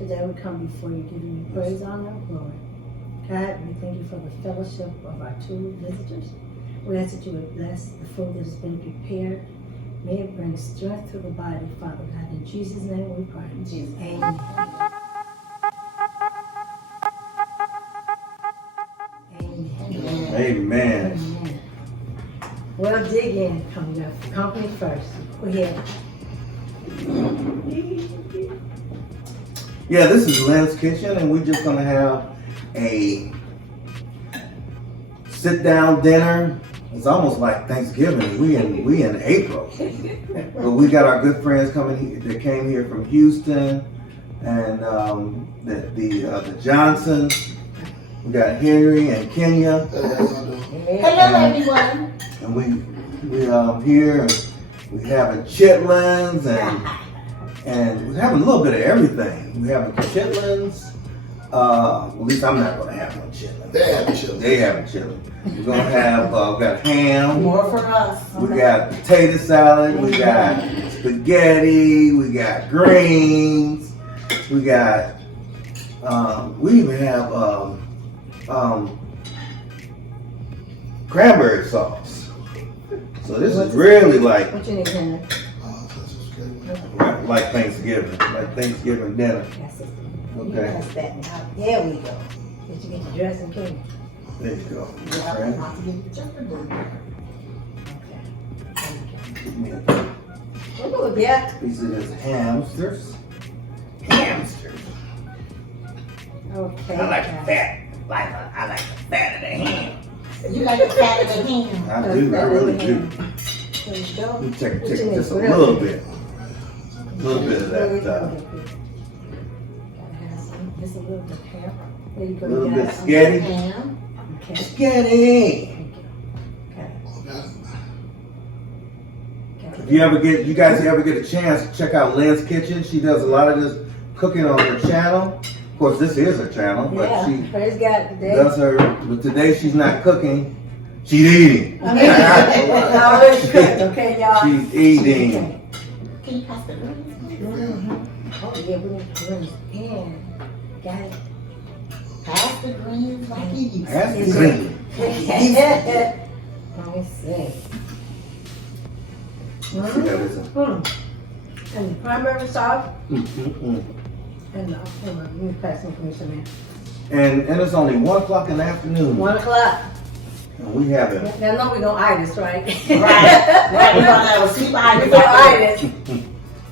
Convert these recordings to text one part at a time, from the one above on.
Today we come before you, giving you praise, honor, and glory. God, we thank you for the fellowship of our two visitors. We ask that you would bless the food that has been prepared. May it bring strength to the body, Father God. In Jesus' name we pray. In Jesus' name. Amen. Amen. Amen. Well, dig in. Company first. Go ahead. Yeah, this is Lynn's Kitchen, and we're just gonna have a sit-down dinner. It's almost like Thanksgiving. We in April, but we got our good friends coming here. They came here from Houston, and the Johnsons. We got Henry and Kenya. Hello, everyone. And we here, and we having chitlins, and we're having a little bit of everything. We're having chitlins. At least I'm not gonna have one chitlin. They having chitlins. They having chitlins. We're gonna have we got ham. More for us. We got potato salad. We got spaghetti. We got greens. We got we even have cranberry sauce. So this is really like What you need, Henry? like Thanksgiving dinner. Yes, Okay. That's that. Now, there we go. Did you get your dressing, King? There you go. Yeah, Right. I'll give you the jumping book. Okay. Give me a Oh, yeah. piece of this hamsters. Hamsters. Okay. I like the fat. I like the fat of the ham. You like the fat of the ham? I do. I really do. There you go. Let me take What you need? just a What little else? bit. A little bit of that. Gotta have some. Just a little bit of ham. There you go. Little You bit got of spaghetti. ham. Okay. Spaghetti. Okay. If you guys ever get a chance, check out Lynn's Kitchen. She does a lot of this cooking on her channel. Of course, this is her channel, but Yeah, she praise God today. does her. But today she's not cooking. She's eating. I mean, I already cooked, okay, y'all? She's eating. Okay. Can you pass the greens? Mm-hmm. Oh, yeah, we need the greens. Yeah. Got it. Pass the greens like you used to. Pass the green. Let me see. See, that is a- And the cranberry sauce. mm. And let me pass some information in. And it's only 1 o'clock in the afternoon. 1 o'clock. And we have it. Now, no, we gonna eye this, right? Right. We're gonna have a sleep eye. We gonna eye this.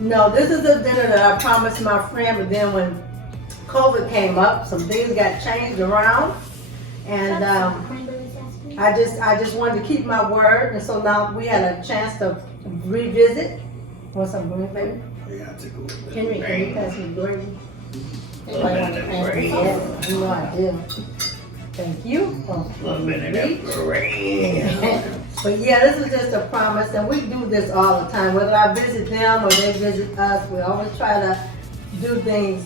No, this is a dinner that I promised my friend, but then when COVID came up, some things got changed around, and I just wanted to keep my word, and so now we had a chance to revisit. Want some green, baby? Yeah, I'll take a little bit. Henry, can you pass me gravy? Anybody want to pass the Yes, sauce? you know I do. Thank you. Oh, but yeah, this is just a promise, and we do this all the time. Whether I visit them or they visit us, we always try to do things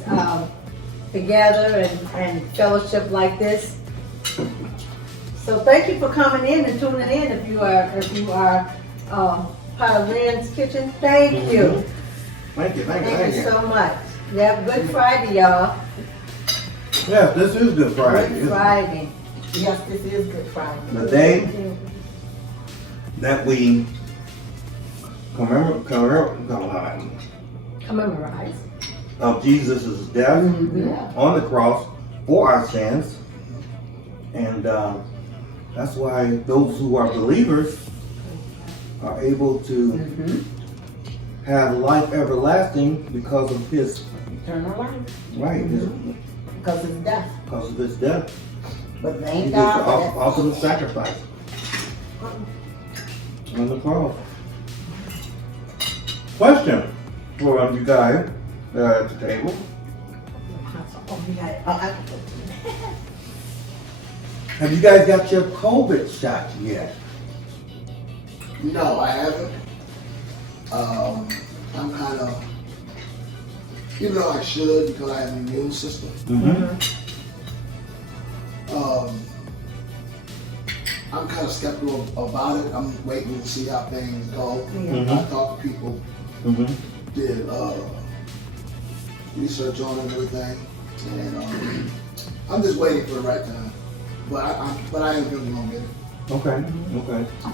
together and fellowship like this. So thank you for coming in and tuning in. If you are part of Lynn's Kitchen, thank you. Thank you. Thank you so much. Yeah, Good Friday, y'all. Yes, this is Good Friday. Good Friday. Yes, this is Good Friday. The day that we Commemorate. of Jesus' death Yeah. on the cross for our sins. And that's why those who are believers are able to have life everlasting because of his Eternal life. right, Because it's death. because of his death. But He thank did God the for that. ultimate sacrifice on the cross. Question for you guys at the table. Oh, we got it. Have you guys got your COVID shot yet? No, I haven't. I'm kind of, I should because I have an immune system. I'm kind of skeptical about it. I'm waiting to see how things go. I talked to people did research on it and everything. And I'm just waiting for the right time. But I am feeling gonna get it. Okay.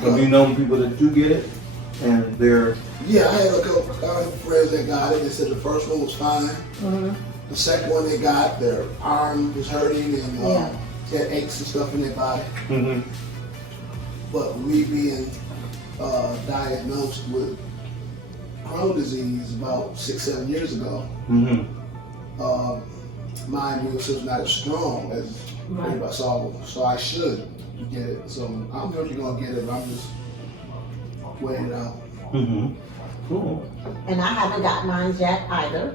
Have you known people that do get it? And they're... Yeah, I had a couple friends that got it. They said the first one was fine. Mhm. The second one they got, their arm was hurting and Yeah. they had aches and stuff in their body. Mm-hmm. But me being diagnosed with Crohn's disease about 6-7 years ago, Mm-hmm. my immune system's not as strong as everybody. So I should get it. So I'm really gonna get it, but I'm just waiting it out. Mm-hmm. Cool. And I haven't got mine yet either.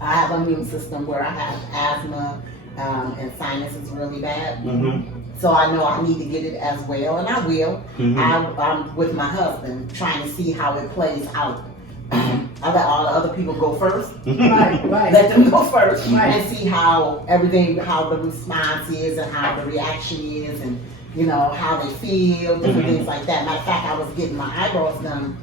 I have an immune system where I have asthma and sinus is really bad. Mm-hmm. So I know I need to get it as well, and I will. Mhm. I'm with my husband trying to see how it plays out. I let all the other people go first. Right, right. Let them go first Right. and see how everything, how the response is and how the reaction is and, you know, how they feel, different things like that. Matter of fact, I was getting my eyebrows done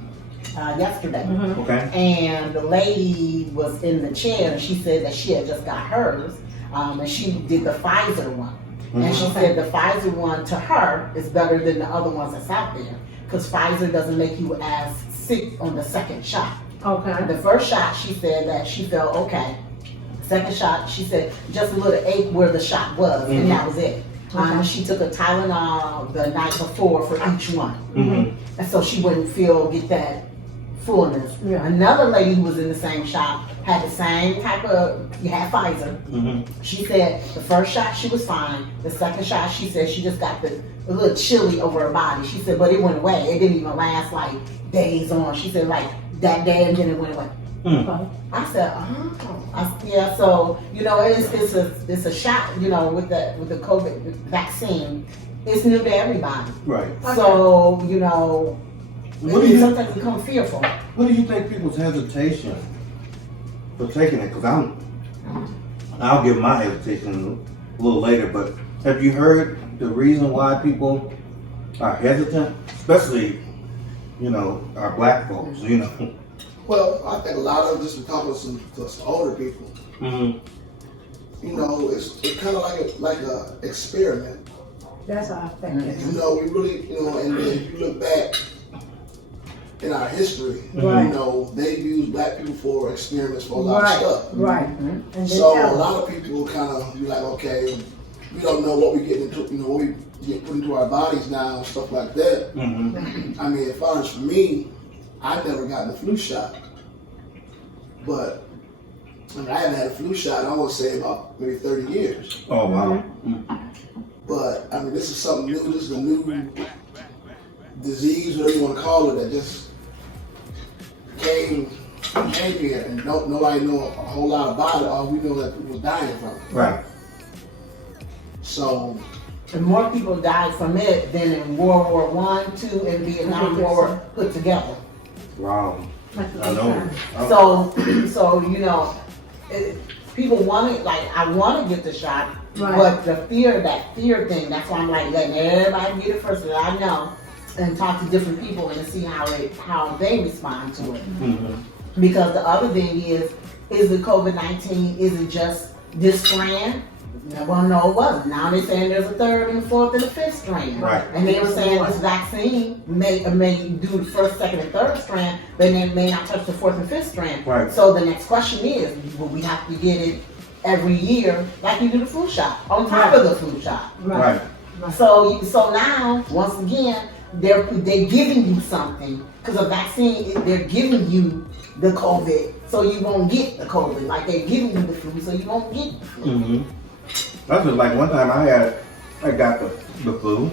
yesterday. Mhm. Okay. And the lady was in the chair and she said that she had just got hers and she did the Pfizer one. And she said the Pfizer one to her is better than the other ones that's out there because Pfizer doesn't make you as sick on the second shot. Okay. The first shot, she said that she felt okay. Second shot, she said just a little ache where the shot was, and that was it. She took a Tylenol the night before for each one, and so she wouldn't get that fullness. Yeah. Another lady who was in the same shop had the same type of, had Pfizer. She said the first shot she was fine. The second shot, she said she just got a little chilly over her body. She said, but it went away. It didn't even last like days on. She said like that day and then it went away. Okay. I said, oh, yeah. So you know, it's a shot. You know, with the COVID vaccine, it's new to everybody. Right. So you know, What do you sometimes become fearful. What do you think people's hesitation for taking it? Because I'll give my hesitation a little later. But have you heard the reason why people are hesitant, especially our black folks? Well, I think a lot of this is talking to some older people. Mm-hmm. You know, it's kind of like a experiment. That's how I think it You is. know, we really, and then if you look back in our history, Right. you know, they've used black people for experiments for a lot of stuff. Right. And they So tell a us. lot of people kind of be like, okay, we don't know what we get into, what we get put into our bodies now, and stuff like that. Mm-hmm. I mean, as far as for me, I've never gotten a flu shot, but I haven't had a flu shot. I want to say about maybe 30 years. Oh wow. But I mean, this is something new. This is a new disease, whatever you want to call it, that just came here, and nobody know a whole lot about it. All we know that people dying from it. Right. So And more people died from it than in World War I, II, and Vietnam War put together. Wow. That's what I they know. say. So you know, people want it. Like I want to get the shot, Right. but that fear thing. That's why I'm like letting everybody get it first that I know, and talk to different people and see how they respond to it. Mm-hmm. Because the other thing is it COVID-19? Is it just this strand? Well, no, it wasn't. Now they're saying there's a third and a fourth and a fifth strand. Right. And they were saying this vaccine may do the first, second, and third strand, but then it may not touch the fourth and fifth strand. Right. So the next question is, will we have to get it every year like you do the flu shot, on top of the flu shot? Right. So now, once again, they're giving you something, because a vaccine, they're giving you the COVID, so you won't get the COVID. Like they're giving you the flu, so you won't get the flu. Mm-hmm. That's just like one time I got the flu,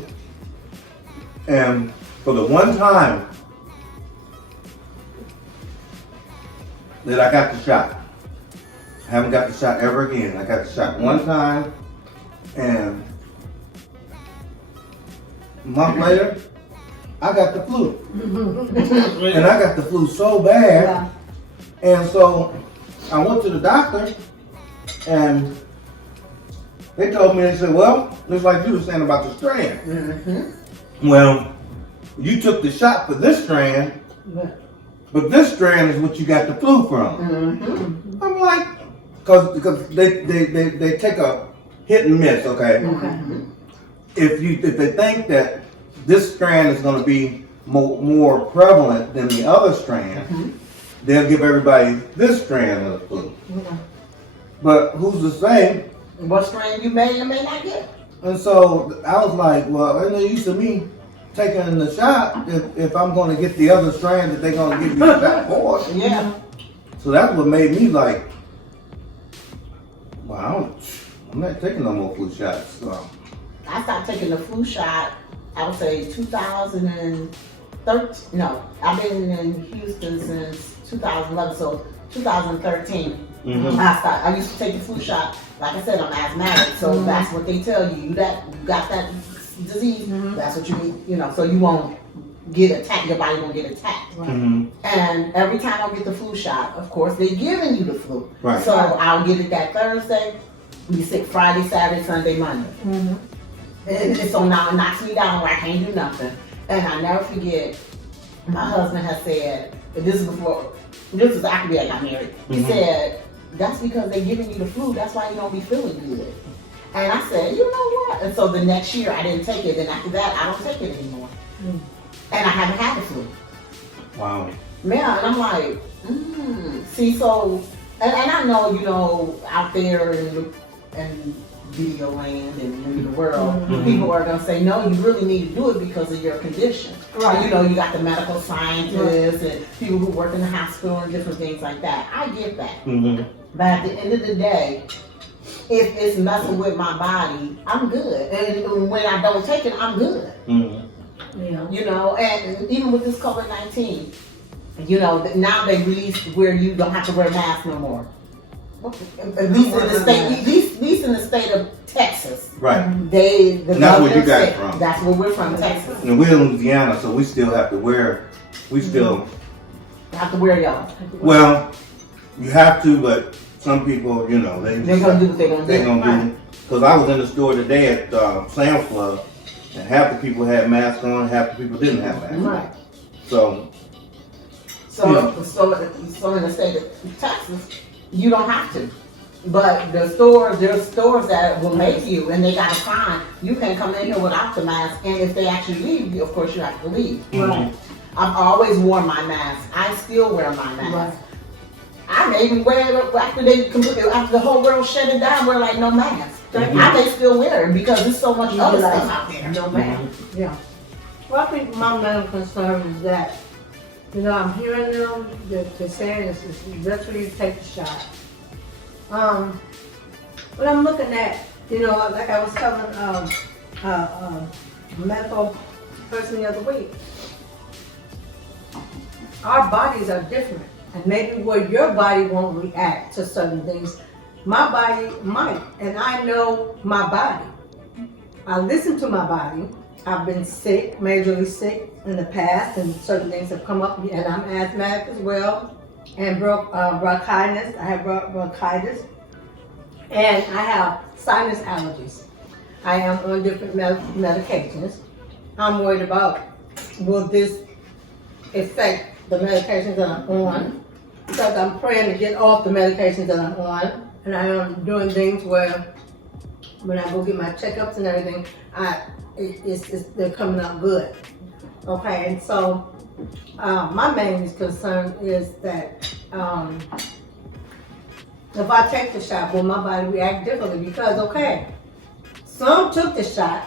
and for the one time that I got the shot, I haven't got the shot ever again. I got the shot one time, and a month later, I got the flu. And I got the flu so bad. Yeah. And so I went to the doctor, and they told me, they said, well, just like you were saying about the strand. Mm-hmm. Well, you took the shot for this strand, but this strand is what you got the flu from. Mm-hmm. I'm like, because they take a hit and miss, okay? Mm-hmm. If they think that this strand is going to be more prevalent than the other strand, they'll give everybody this strand of the flu. But who's to say? What strand you may or may not get? And so I was like, well, ain't no use to me taking the shot if I'm going to get the other strand that they're going to give me the shot for. Yeah. So that's what made me like, well, I'm not taking no more flu shots. So. I stopped taking the flu shot, I would say 2013. No, I've been in Houston since 2011, so 2013. I used to take the flu shot. Like I said, I'm asthmatic, so that's what they tell you. You got that disease, that's what you need, you know, so you won't get attacked, your body won't get attacked. And every time I get the flu shot, of course, they're giving you the flu. Right. So I'll get it that Thursday, be sick Friday, Saturday, Sunday, Monday. And so now it knocks me down where I can't do nothing. And I never forget, my husband has said, this is after I got married. He said, that's because they're giving you the flu, that's why you don't be feeling good. And I said, you know what? And so the next year I didn't take it, and after that I don't take it anymore. And I haven't had the flu. Wow. Yeah, and I'm like, see, so, and I know, you know, out there in video land and in the world, people are going to say, no, you really need to do it because of your condition. Right. You know, you got the medical scientists and people who work in the hospital and different things like that. I get that. But at the end of the day, if it's messing with my body, I'm good. And when I don't take it, I'm good. You know, and even with this COVID-19, you know, now they released where you don't have to wear masks no more. At least in the state, at least in the state of Texas. Right. And that's where you guys from. That's where we're from, Texas. And we're in Louisiana, so we still have to wear. We still have to wear y'all. Well, you have to, but some people, you know, they're gonna do what they're gonna do. They're gonna do. Because I was in the store today at Sam's Club, and half the people had masks on, half the people didn't have masks. Right. So in the state of Texas, you don't have to. But there's stores that will make you, and they got a sign, you can't come in here without the mask, and if they actually leave, of course you have to leave. Right. I've always worn my mask. I still wear my mask. Right. I may even wear it after the whole world shut it down, wear like no mask. I may still wear it because there's so much other stuff out there. No mask. Yeah. Well, I think my main concern is that, you know, I'm hearing them, they're saying it's best for you to take the shot. But I'm looking at, you know, like I was telling a medical person the other week, our bodies are different. And maybe where your body won't react to certain things, my body might. And I know my body. I listen to my body. I've been sick, majorly sick in the past, and certain things have come up, and I'm asthmatic as well, and bronchitis. I have bronchitis, and I have sinus allergies. I am on different medications. I'm worried about, will this affect the medications that I'm on? Because I'm praying to get off the medications that I'm on, and I am doing things where when I go get my checkups and everything, they're coming out good. Okay, and so my main concern is that if I take the shot, will my body react differently? Because, okay, some took the shot,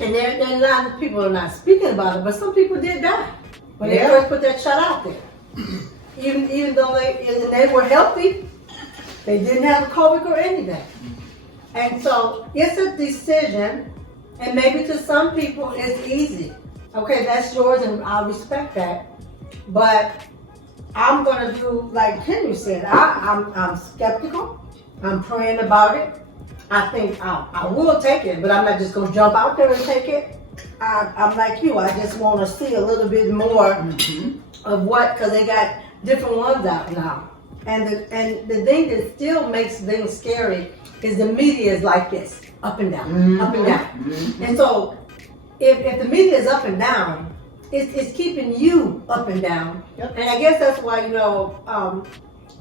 and there a lot of people are not speaking about it, but some people did die when they first put that shot out there. Even though they were healthy, they didn't have COVID or anything. And so it's a decision, and maybe to some people it's easy. Okay, that's yours, and I respect that. But I'm gonna do like Henry said. I'm skeptical. I'm praying about it. I think I will take it, but I'm not just gonna jump out there and take it. I'm like you. I just want to see a little bit more of what, because they got different ones out now. And the thing that still makes things scary is the media is like this, up and down, up and down. And so if the media is up and down, it's keeping you up and down. Yep. And I guess that's why, you know,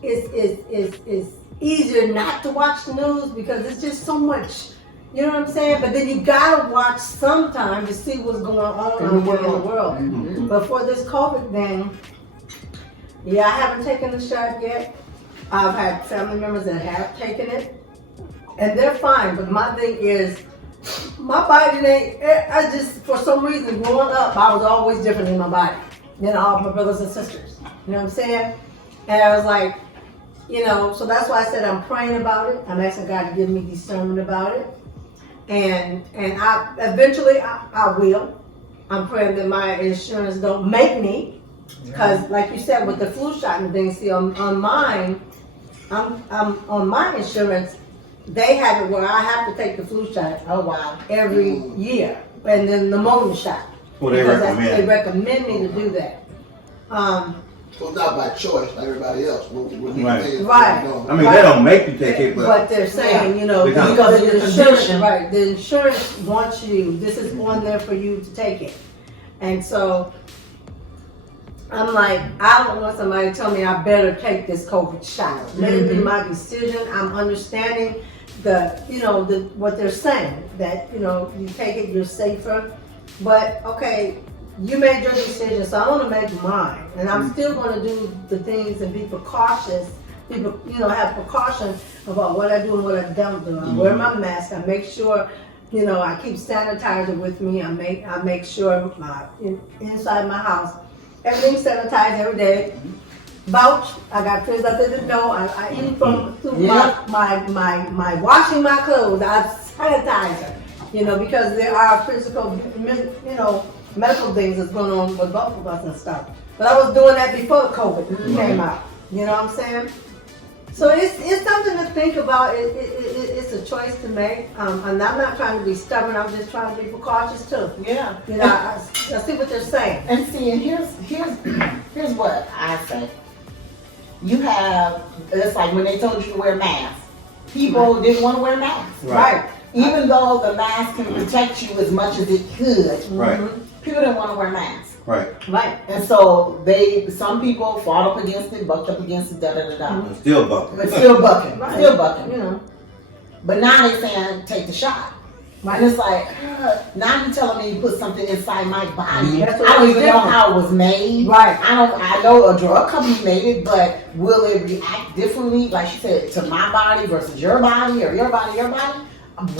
it's easier not to watch the news because it's just so much, you know what I'm saying? But then you gotta watch sometime to see what's going on in the world. Mm-hmm. But for this COVID thing, yeah, I haven't taken the shot yet. I've had family members that have taken it, and they're fine. But my thing is, my body, I just, for some reason, growing up, I was always different in my body than all my brothers and sisters. You know what I'm saying? And I was like, you know, so that's why I said I'm praying about it. I'm asking God to give me discernment about it. And I eventually I will. I'm praying that my insurance don't make me. Because like you said, with the flu shot and things, see on mine, I'm on my insurance, they have it where I have to take the flu shot. Oh wow. Every year. And then the pneumonia shot. Well, they Because recommend. they recommend me to do that. So it's not by choice like everybody else. Right. Right. I mean, they don't make you take it, but But they're saying, you know, Because because of the your insurance, condition. right, the insurance wants you, this is on there for you to take it. And so, I'm like, I don't want somebody to tell me I better take this COVID shot. Let it be my decision. I'm understanding what they're saying, that, you know, you take it, you're safer. But, okay, you made your decision, so I want to make mine. And I'm still going to do the things and be precautious. People, you know, have precaution about what I do and what I don't do. I wear my mask. I make sure, you know, I keep sanitizer with me. I make sure inside my house, everything's sanitized every day. Vouch, I got friends out there that know. I eat through my washing my clothes. I sanitize it, you know, because there are physical, you know, medical things that's going on with both of us and stuff. But I was doing that before the COVID came out. You know what I'm saying? So it's something to think about. It's a choice to make. And I'm not trying to be stubborn. I'm just trying to be precautious too. Yeah. You know, I see what they're saying. And see, and here's what I say. You have, it's like when they told you to wear masks. People didn't want to wear masks. Right. Even though the mask can protect you as much as it could, right, people didn't want to wear masks. right. Right. And so some people fought up against it, bucked up against it, da-da-da-da. Still bucking. But still bucking, Right. still bucking. You know. But now they're saying, take the shot. Right. And it's like, now you're telling me you put something inside my body. That's I what don't it's even know different. how it was made. Right. I know a drug company made it, but will it react differently, like she said, to my body versus your body or your body?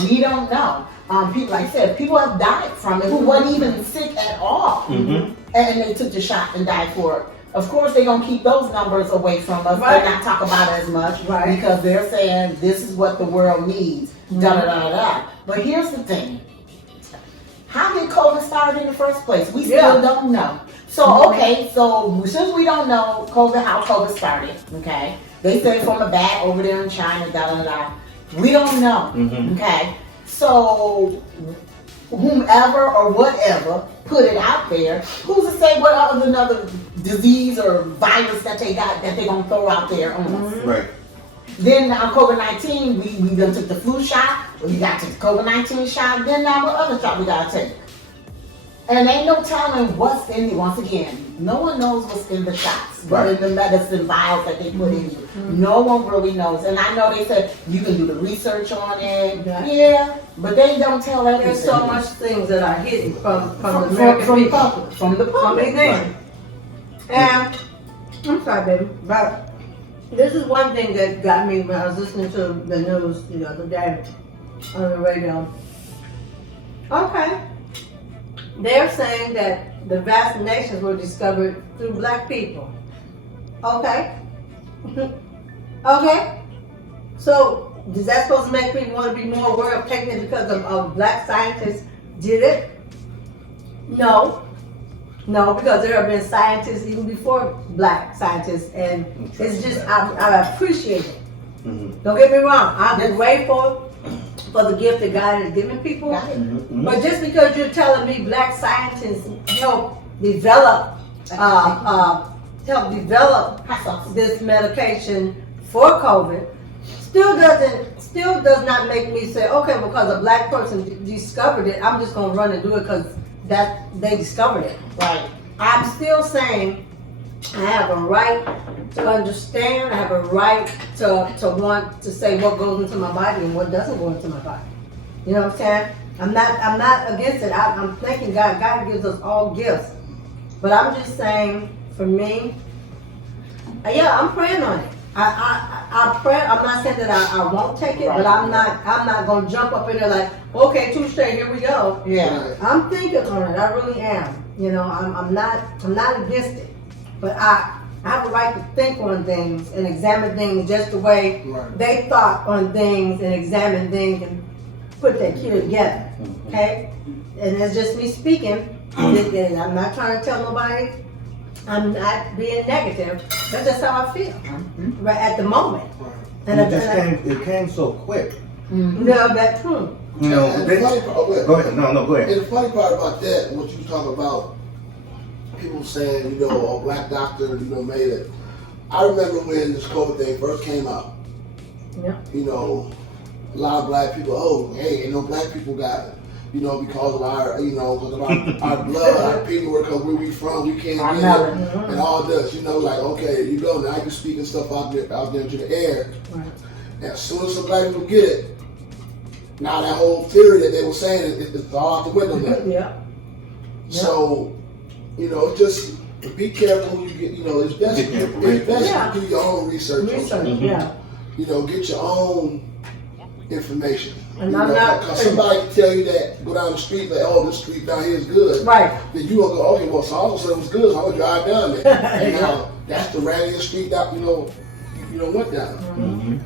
We don't know. People, like I said, people have died from it who wasn't even sick at all. Mm-hmm. And they took the shot and died for it. Of course, they're going to keep those numbers away from us. Right. They're not talk about it as much, Right. because they're saying this is what the world needs. Da-da-da-da. But here's the thing. How did COVID start in the first place? We still don't know. So, okay, so since we don't know how COVID started, okay, they said from a bat over there in China, da-da-da. We don't know, okay? So, whomever or whatever put it out there, who's to say what another disease or virus that they got that they're going to throw out there on us? Right. Then now COVID-19, we done took the flu shot, we got to the COVID-19 shot, then now what other shot we got to take? And ain't no telling what's in it. Once again, no one knows what's in the shots, but in the medicine vials that they put in you. No one really knows. And I know they said you can do the research on it. Yeah, but they don't tell everything. There's so much things that are hidden from the American people. From the So public. many things. And I'm sorry, baby, but this is one thing that got me when I was listening to the news the other day on the radio. Okay. They're saying that the vaccinations were discovered through black people. Okay. Okay. So, is that supposed to make me want to be more aware of taking it because of black scientists did it? No. No, because there have been scientists even before black scientists, and it's just, I appreciate it. Don't get me wrong, I'm grateful for the gift that God has given people. But just because you're telling me black scientists help develop this medication for COVID, still does not make me say, okay, because a black person discovered it, I'm just gonna run and do it because that they discovered it. Right. I'm still saying I have a right to understand. I have a right to want to say what goes into my body and what doesn't go into my body. You know what I'm saying? I'm not against it. I'm thanking God. God gives us all gifts. But I'm just saying, for me, yeah, I'm praying on it. I pray. I'm not saying that I won't take it, but I'm not gonna jump up in there like, okay, Tuesday, here we go. Yeah. I'm thinking on it. I really am. You know, I'm not against it, but I have a right to think on things and examine things just the way they thought on things and examine things and put that kid together. Okay, and it's just me speaking. I'm not trying to tell nobody. I'm not being negative. That's just how I feel right at the moment. And it came so quick. No, that's You know, And the funny part, go ahead. No, go ahead. And the funny part about that, what you talk about, people saying, you know, a black doctor, you know, made it. I remember when this COVID thing first came out. Yeah. You know, a lot of black people, oh, hey, ain't no black people got it. You know, because of our, you know, because of our blood, our people, because where we from, we can't get it, and all this. You know, like, okay, you know, now you speaking stuff out there into the air. Right. And as soon as some black people get it, now that whole theory that they were saying it's all out the window now. Yeah. So, you know, just be careful who you get. You know, it's best to do your own research. Yeah. You know, get your own information. And you I'm know, not. because somebody can tell you that, go down the street, like, oh, this street down here is good. Right. Then you gonna go, okay, well, so also said it was good, so I'm gonna drive down there. And now that's the rallying street that you know went down.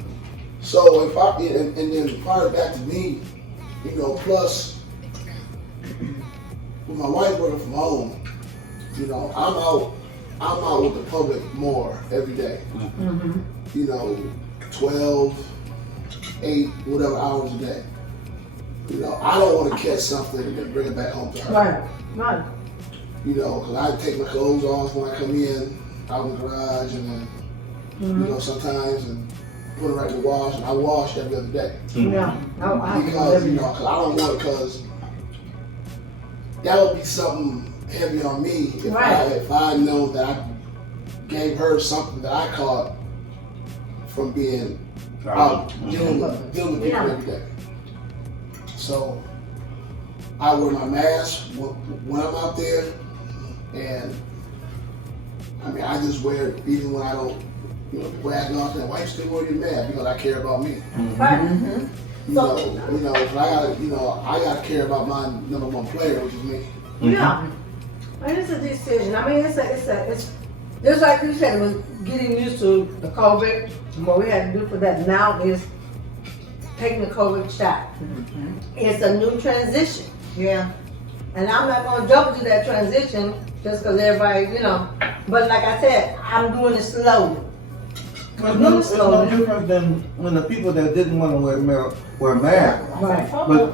So if and then prior back to me, you know, plus with my wife working from home, you know, I'm out with the public more every day. You know, 12, 8, whatever hours a day. You know, I don't want to catch something and then bring it back home to her. Right. You know, because I take my clothes off when I come in, out in the garage, and then, you know, sometimes, and put it right in the wash, and I wash every other day. Yeah. Because, you know, because I don't want it, because that would be something heavy on me if I know that I gave her something that I caught from being out dealing with people every day. So I wear my mask when I'm out there, and I mean, I just wear it even when I don't, you know, people ask me all the time, why you still wear your mask? Because I care about me. You know, I gotta care about my number one player, which is me. Yeah. And it's a decision. I mean, it's just like you said, it was getting used to the COVID. And what we had to do for that now is taking the COVID shot. It's a new transition. Yeah. And I'm not going to jump into that transition just because everybody, you know. But like I said, I'm doing it slowly. It's no different than when the people that didn't want to wear masks. Right. But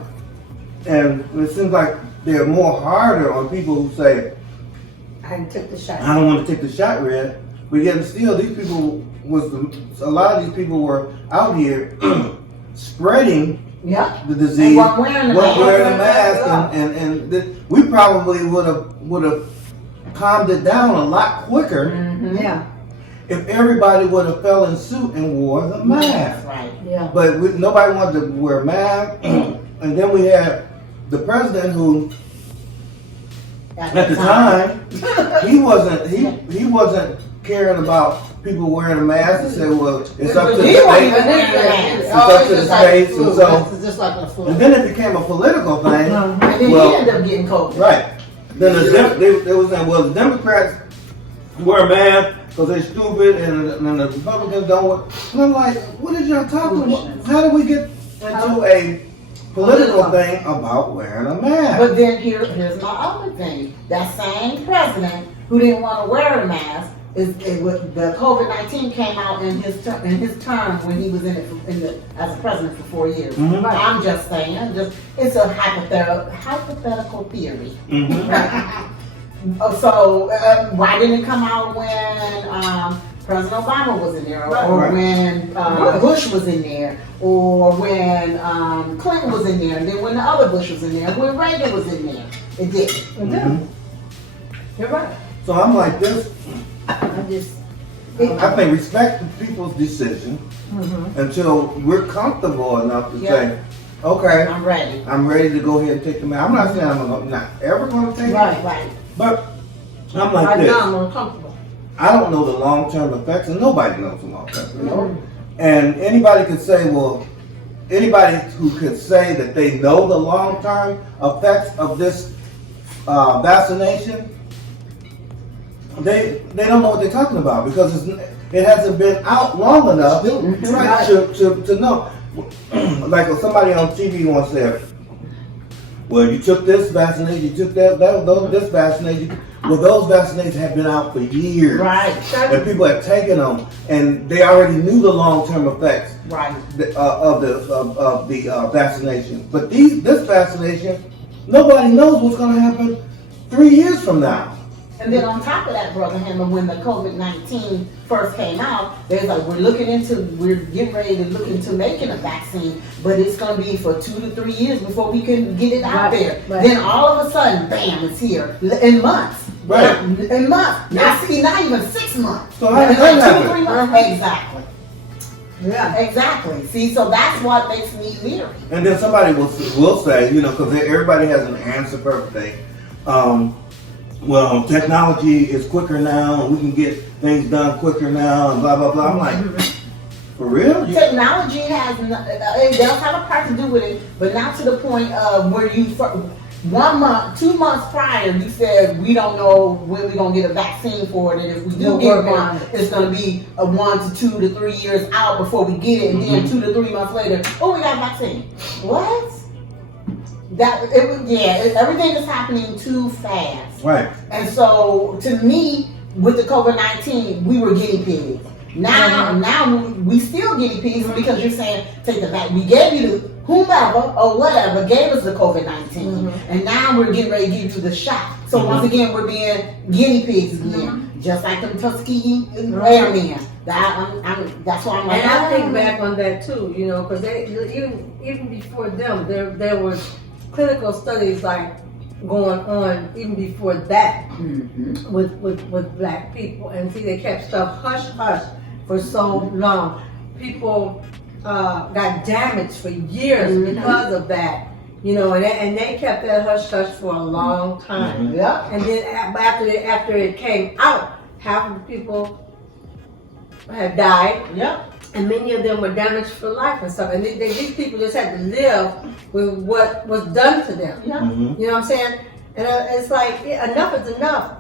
and it seems like they're more harder on people who say, I took the shot. I don't want to take the shot, Red. But yet still, these people a lot of these people were out here spreading the disease, weren't wearing the mask, and we probably would have calmed it down a lot quicker. Yeah. If everybody would have fell in suit and wore the mask. Right. Yeah. But nobody wanted to wear a mask, and then we had the president who, at the time, he wasn't caring about people wearing a mask. He said, well, it's up to the state. It's up to the states, and so. It's just like the flu. And then it became a political thing. And then he ended up getting COVID. Right. Then they were saying, well, the Democrats wear masks because they're stupid, and the Republicans don't wear. And I'm like, what is y'all talking about? How did we get into a political thing about wearing a mask? But then here's my other thing. That same president who didn't want to wear a mask, the COVID-19 came out in his term when he was as a president for 4 years. I'm just saying, it's a hypothetical theory. So why didn't it come out when President Obama was in there, or when Bush was in there, or when Clinton was in there, and then when the other Bush was in there, when Reagan was in there? It did. Mhm. You're right. So I'm like this. I I think respect the people's decision until we're comfortable enough to Yeah. say, okay, I'm ready. I'm ready to go ahead and take the man. I'm not saying I'm not ever going to take Right, it, right. but I'm like right this. now I'm uncomfortable. I don't know the long-term effects, and nobody knows the long-term effects. Mhm. And anybody could say, well, anybody who could say that they know the long-term effects of this vaccination, they don't know what they're talking about because it hasn't been out long enough to know. Like somebody on TV once said, well, you took this vaccination, you took this vaccination. Well, those vaccinations have been out for years. Right. And people have taken them, and they already knew the long-term effects Right. of the vaccination. But this vaccination, nobody knows what's going to happen 3 years from now. And then on top of that, Brother Hammer, when the COVID-19 first came out, they was like, we're getting ready to look into making a vaccine, but it's going to be for 2 to 3 years before we can get it out there. Right. Then all of a sudden, bam, it's here in months. Right. In months. Not even 6 months. So how did It's that like 2 or happen? 3 months. Exactly. Yeah. Exactly. See, so that's what makes me leery. And then somebody will say, because everybody has an answer for everything. Well, technology is quicker now, and we can get things done quicker now, and blah, blah, blah. I'm like, for real? Technology it does have a part to do with it, but not to the point of where 1 month, 2 months prior, you said we don't know when we're gonna get a vaccine for it, and if we do get one, it's gonna be a 1 to 2 to 3 years out before we get it, and then 2 to 3 months later, oh, we got a vaccine. What? Everything is happening too fast. Right. And so, to me, with the COVID-19, we were guinea pigs. Now we still guinea pigs because you're saying take the vaccine. We gave you the whomever or whatever gave us the COVID-19, and now we're getting ready to give you the shot. So once again, we're being guinea pigs again, just like them Tuskegee Airmen. That's why I'm like. And I think back on that too, because even before them, there was clinical studies like going on even before that with black people, and see they kept stuff hush hush for so long. People got damaged for years because of that, and they kept that hush hush for a long time. Yeah. And then after it came out, half of the people had died. Yep. And many of them were damaged for life and stuff. And these people just had to live with what was done to them. Yeah. You know what I'm saying? And it's like, enough is enough.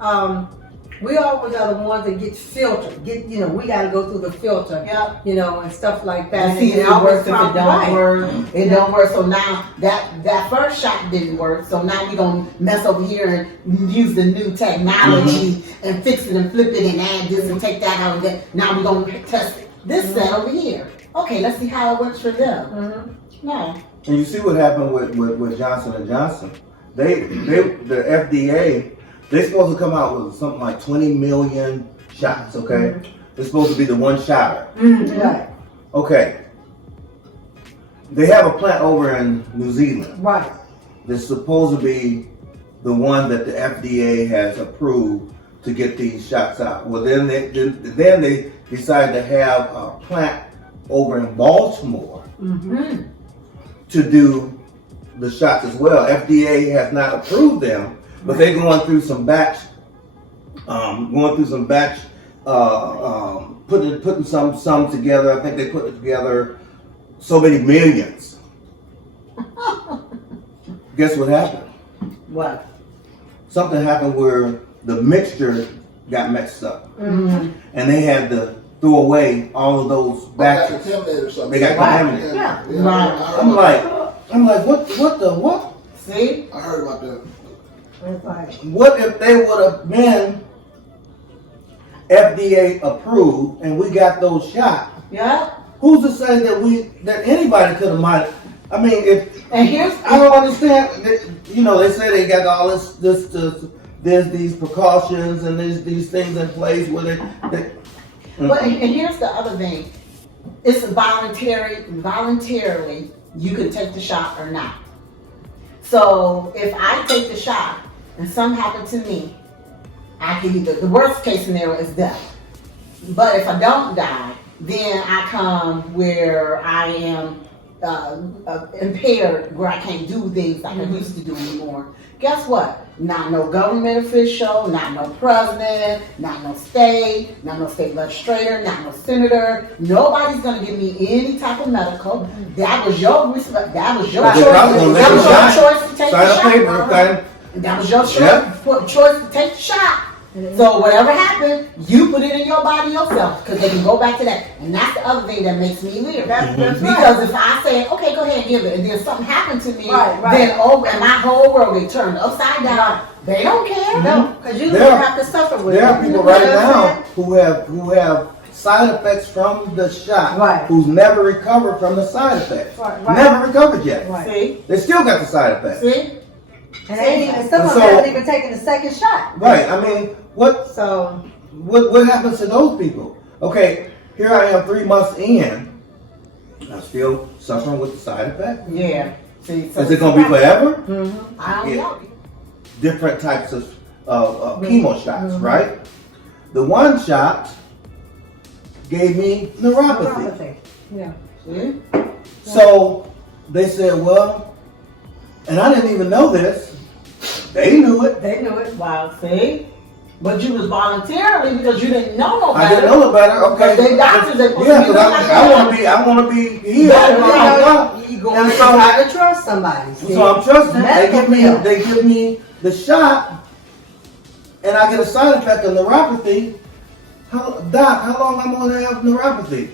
We always are the ones that get filtered. We got to go through the filter. Yep. And stuff like that. And see, it works if it don't work. It don't work. So now that first shot didn't work. So now we're gonna mess over here and use the new technology and fix it and flip it and add this and take that out. And now we're gonna test this set over here. Okay, let's see how it works for them. No. And you see what happened with Johnson & Johnson. The FDA, they're supposed to come out with something like 20 million shots, okay? They're supposed to be the one-shotter. Right. Okay. They have a plant over in New Zealand. Right. That's supposed to be the one that the FDA has approved to get these shots out. Well, then they decided to have a plant over in Baltimore to do the shots as well. FDA has not approved them, but they're going through some batch, putting some together. I think they put it together so many millions. Guess what happened? What? Something happened where the mixture got mixed up, and they had to throw away all of those batches. Contaminated or something. They got contaminated. Yeah. I'm like, what the what? See? I heard about that. It's like, What if they would have been FDA approved and we got those shots? Yeah. Who's to say that anybody could have I mean, And here's I don't understand. They say they got all there's these precautions and there's these things in place where they But and here's the other thing. It's voluntarily you can take the shot or not. So if I take the shot and something happened to me, I can either, the worst case scenario is death. But if I don't die, then I come where I am impaired, where I can't do things like I used to do anymore. Guess what? Not no government official, not no president, not no state legislator, not no senator. Nobody's gonna give me any type of medical. That was your choice. That was your choice to take the shot. That was your choice to take the shot. So whatever happened, you put it in your body yourself, because they can go back to that. And that's the other thing that makes me leery. Because if I say, okay, go ahead and give it, and then something happened to me, then and my whole world get turned upside down. They don't care. No, because you don't have to suffer with it. There are people right now who have side effects from the shot, who's never recovered from the side effects. Never recovered yet. See? They still got the side effects. See? And some of them haven't even taken the second shot. Right. I mean, what happens to those people? Okay, here I am 3 months in. I'm still suffering with the side effect. Yeah. See, so is it going to be forever? I don't know. Different types of chemo shots, right? The one shot gave me neuropathy. Yeah. See? So they said, well, and I didn't even know this. They knew it. They knew it. Wow, see? But you was voluntarily because you didn't know no better. I didn't know no better. Okay. They doctors that I want to be healed. You going to try to trust somebody. See? So I'm trusting. They give me the shot, and I get a side effect of neuropathy. Doc, how long am I going to have neuropathy?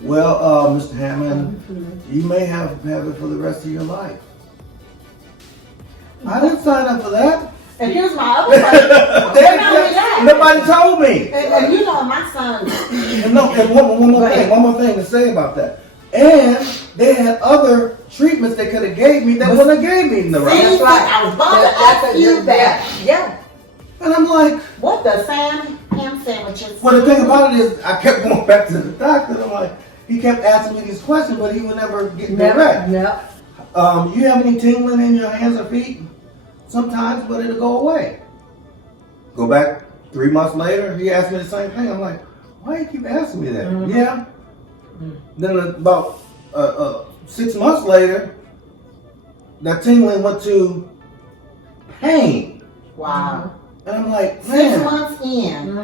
Well, Mr. Hammond, you may have it for the rest of your life. I didn't sign up for that. And here's my other question. Nobody told me. And you know, my son. And one more thing to say about that. And they had other treatments they could have gave me that wouldn't have gave me the right. That's right. I was about to ask you that. Yeah. And I'm like, what the ham sandwiches? Well, the thing about it is, I kept going back to the doctor. And I'm like, he kept asking me these questions, but he would never get direct. No. You have any tingling in your hands or feet? Sometimes, but it'll go away. Go back 3 months later, he asked me the same thing. I'm like, why do you keep asking me that? Yeah. Then about 6 months later, that tingling went to pain. Wow. And I'm like, man. 6 months in.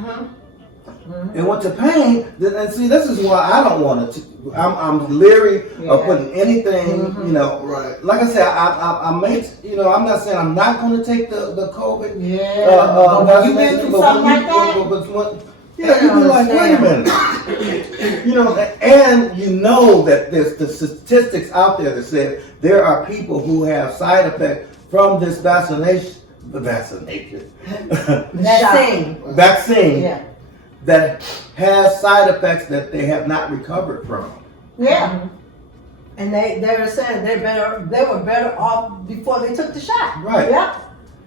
It went to pain. And see, this is why I don't want to. I'm leery of putting anything, you know. Right. Like I said, I make, you know, I'm not saying I'm not going to take the COVID. Yeah. You been through something like that? Yeah, you be like, wait a minute. You know, and you know that there's the statistics out there that say there are people who have side effects from this vaccine that has side effects that they have not recovered from. Yeah. And they were saying they were better off before they took the shot. Right. Yep.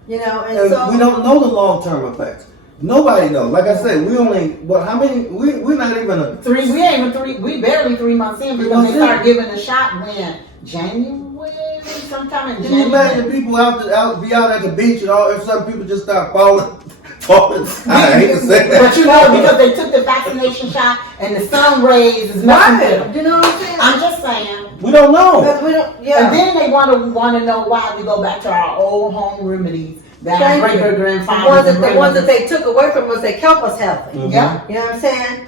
You know, and we don't know the long-term effects. Nobody knows. Like I said, we only, how many, we're not even we barely 3 months in because they started giving the shot when? January, sometime in January. Can you imagine people out at the beach and all, if some people just start falling? I hate to say that. But you know, because they took the vaccination shot and the sun rays is nothing good. You know what I'm saying? I'm just saying. We don't know. And then they want to know why we go back to our old home remedies that our great grandfathers. The ones that they took away from us, they kept us healthy. Yeah. You know what I'm saying?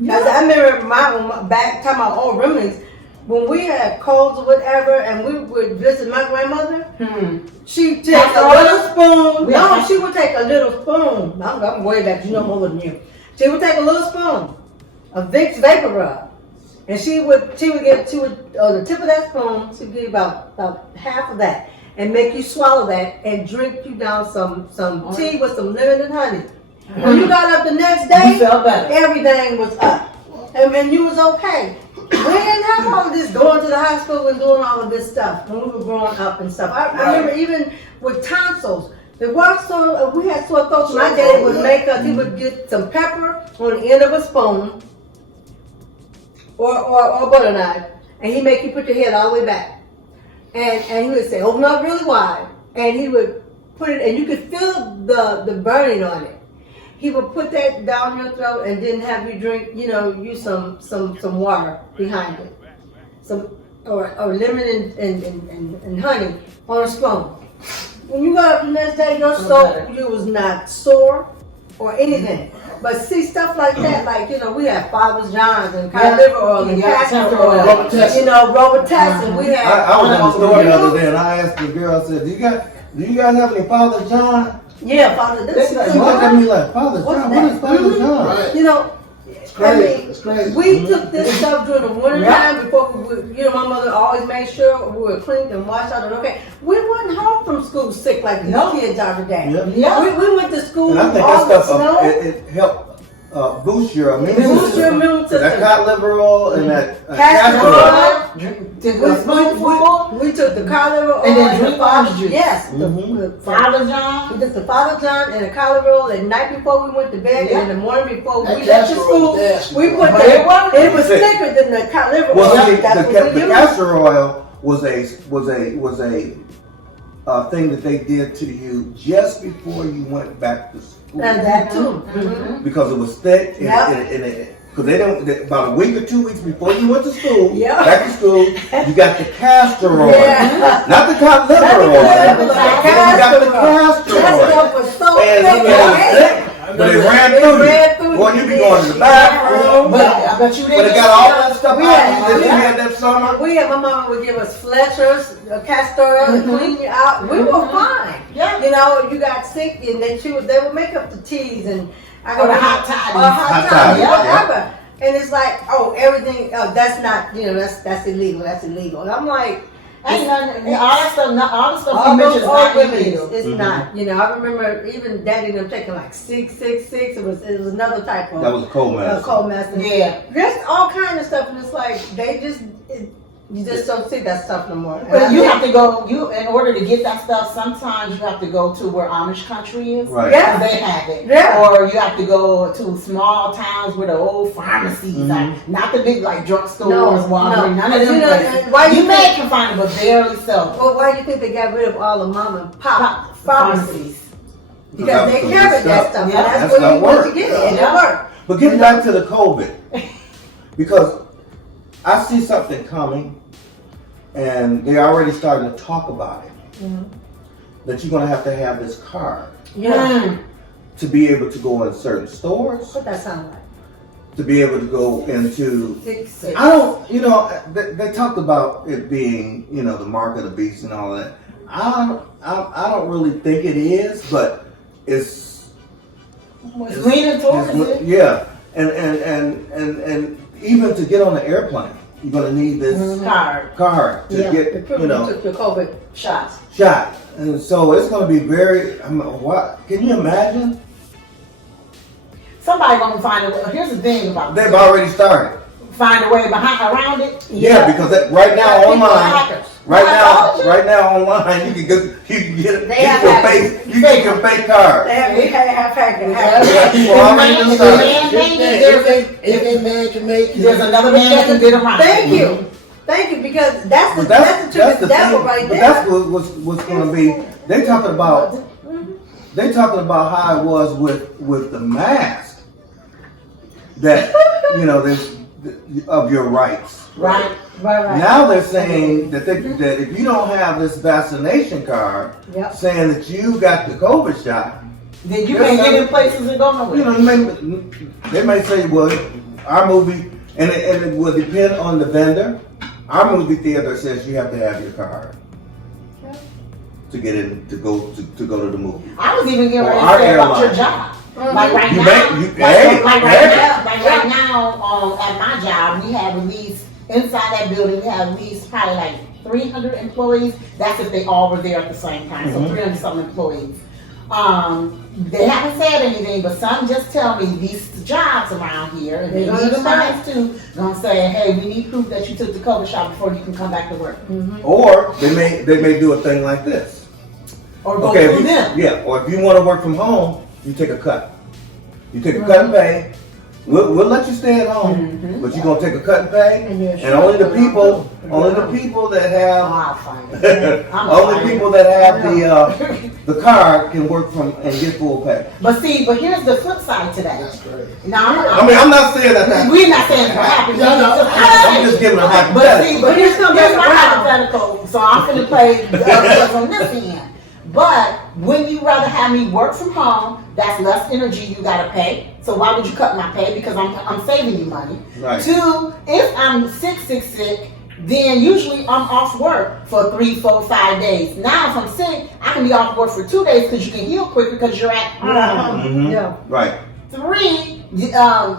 Because I remember back talking about old remedies. When we had colds or whatever, and we would visit my grandmother, she'd take a little spoon. No, she would take a little spoon. I'm way back, you know more than you. She would take a little spoon of Vicks Vapor Rub, and she would get the tip of that spoon. She'd give about half of that, and make you swallow that, and drink you down some tea with some lemon and honey. When you got up the next day, you felt better. Everything was up, and you was okay. We didn't have all of this going to the hospital and doing all of this stuff when we were growing up and stuff. I remember even with tonsils. We had sore throats. My daddy would make us, he would get some pepper on the end of a spoon or a butter knife, and he'd make you put your head all the way back. and he would say, open up really wide, and he would put it, and you could feel the burning on it. He would put that down your throat and then have you drink, use some water behind it, or lemon and honey on a spoon. When you got up the next day, your throat, you was not sore or anything. But see, stuff like that, we have Father John's and cod liver oil and castor oil, Robitussin. We have. I was in the store the other day and I asked the girl, I said, do you guys have any Father John? Yeah, Father. She looked at me like, Father John? What is Father John? It's crazy. It's crazy. We took this stuff during the winter time before my mother always made sure we were cleaned and washed out and okay. We weren't home from school sick like these kids are today. Yeah. We went to school. And I think all that stuff snow. it helped boost your immune system. Boost your immune system. That cod liver oil and that castor oil. We We took the cod liver oil and then drink orange juice. Yes, the Father John. We took the Father John and the cod liver oil the night before we went to bed, and in the morning before we left castor to oil, school, we put that. It was thicker than the cod liver oil. Well, see, That's what we the used. castor oil was a thing that they did to you just before you went back to school. And that too. Because it was thick because they don't about a week or 2 weeks before you went to school, back to school, you got the castor oil, not the cod liver oil. You got the castor oil. That stuff was so And thick. it was thick, but it ran through you. Boy, you be going to the bathroom. But I bet you But didn't. it got all that stuff out that you had that summer. My mama would give us Fletcher's, castor oil to clean you out. We were fine. Yeah. You got sick and they would make up the teas and Or the hot toddy. hot Hot toddy, toddy, whatever. And it's like, everything, that's not, that's illegal, that's illegal. And I'm like, Ain't nothing, all the stuff all you those mentioned is old not remedies, illegal. it's not. I remember even daddy them taking like 666. It was another type of That was a cold medicine. cold medicine. Yeah. There's all kind of stuff, and it's like you just don't see that stuff no more. But you have to go, in order to get that stuff, sometimes you have to go to where Amish country is. Right. Yeah. They have it. Yeah. Or you have to go to small towns where the old pharmacies are. Not the big like drugstores, Walgreens, none of them places. You may can find it, but barely so. Well, why do you think they got rid of all the mom and pop pharmacies? Because That they was carried that good stuff. Yeah. That's That's where you not went to work. get it, and it worked. But getting back to the COVID, because I see something coming, and they're already starting to talk about it. That you're going to have this card Yeah. to be able to go in certain stores, What that sound like? to be able to go into. 6. I don't, they talked about it being, the mark of the beast and all that. I don't really think it is, but it's Leaning towards it. yeah, and even to get on the airplane, you're gonna need this card to get, The proof you took your COVID shots. shot, and so it's gonna be very. What can you imagine? Somebody gonna find a way. Here's the thing about They've already started. Find a way around it. Yeah, because right now People are online, hackers. right now online, you can get They have hackers. you get your fake card. They have hackers. Yeah, people already If started. man made it, Anything man can make it. there's another man that can get around. Thank you, because that's the But trick of the thing. devil right But there. that's what's going to be. They talking about how it was with the mask. That there's of your rights. Right. Now they're saying that that if you don't have this vaccination card, Yep. saying that you got the COVID shot, Then you can't get in places and go nowhere. they may say, well, our movie, and it will depend on the vendor. Our movie theater says you have to have your card to get in to go to the movie. I was even getting ready Or our to say about your airline. job. Like right You now, may- right now, at my job, we have at least inside that building, we have at least probably like 300 employees. That's if they all were there at the same time. So 300 something employees. They haven't said anything, but some just tell me these jobs around here, and they need signs too, gonna say, hey, we need proof that you took the COVID shot before you can come back to work. Or they may do a thing like this. Or go Okay, through them. yeah. Or if you want to work from home, you take a cut. You take a cut and pay, we'll let you stay at home, but you're gonna take a cut and pay, And you're and sure only the for people, your only the home. people that Oh, have, I'll find it. only people that have the card can work from and get full pay. But here's the flip side to that. That's crazy. Now, I mean, I'm not saying that. we're not saying it's gonna happen. I'm just giving a hypothetical. But here's my around. hypothetical. So I'm gonna play the other on this end. But when you rather have me work from home, that's less energy you gotta pay. So why would you cut my pay? Because I'm saving you money. Right. Two, if I'm sick, then usually I'm off work for 3, 4, 5 days. Now if I'm sick, I can be off work for 2 days because you can heal quicker because you're at home. Mhm. Yeah. Right. 3,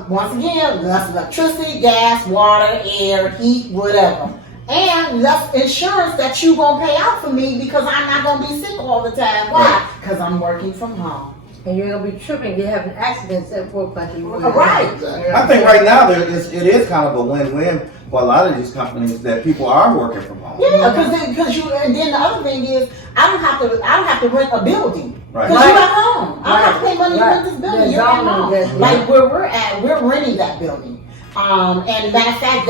once again, less electricity, gas, water, air, heat, whatever. And less insurance that you gonna pay out for me because I'm not gonna be sick all the time. Why? Because I'm working from home. And you're gonna be tripping, you're having accidents at work like you would. Right. Exactly. I think right now it is kind of a win-win for a lot of these companies that people are working from home. Yeah, because you, and then the other thing is, I don't have to rent a building. Right. Because you're at home. I don't have to pay money to rent this building. Yeah, You're at exactly. home. Like where we're at, we're renting that building. And matter of fact,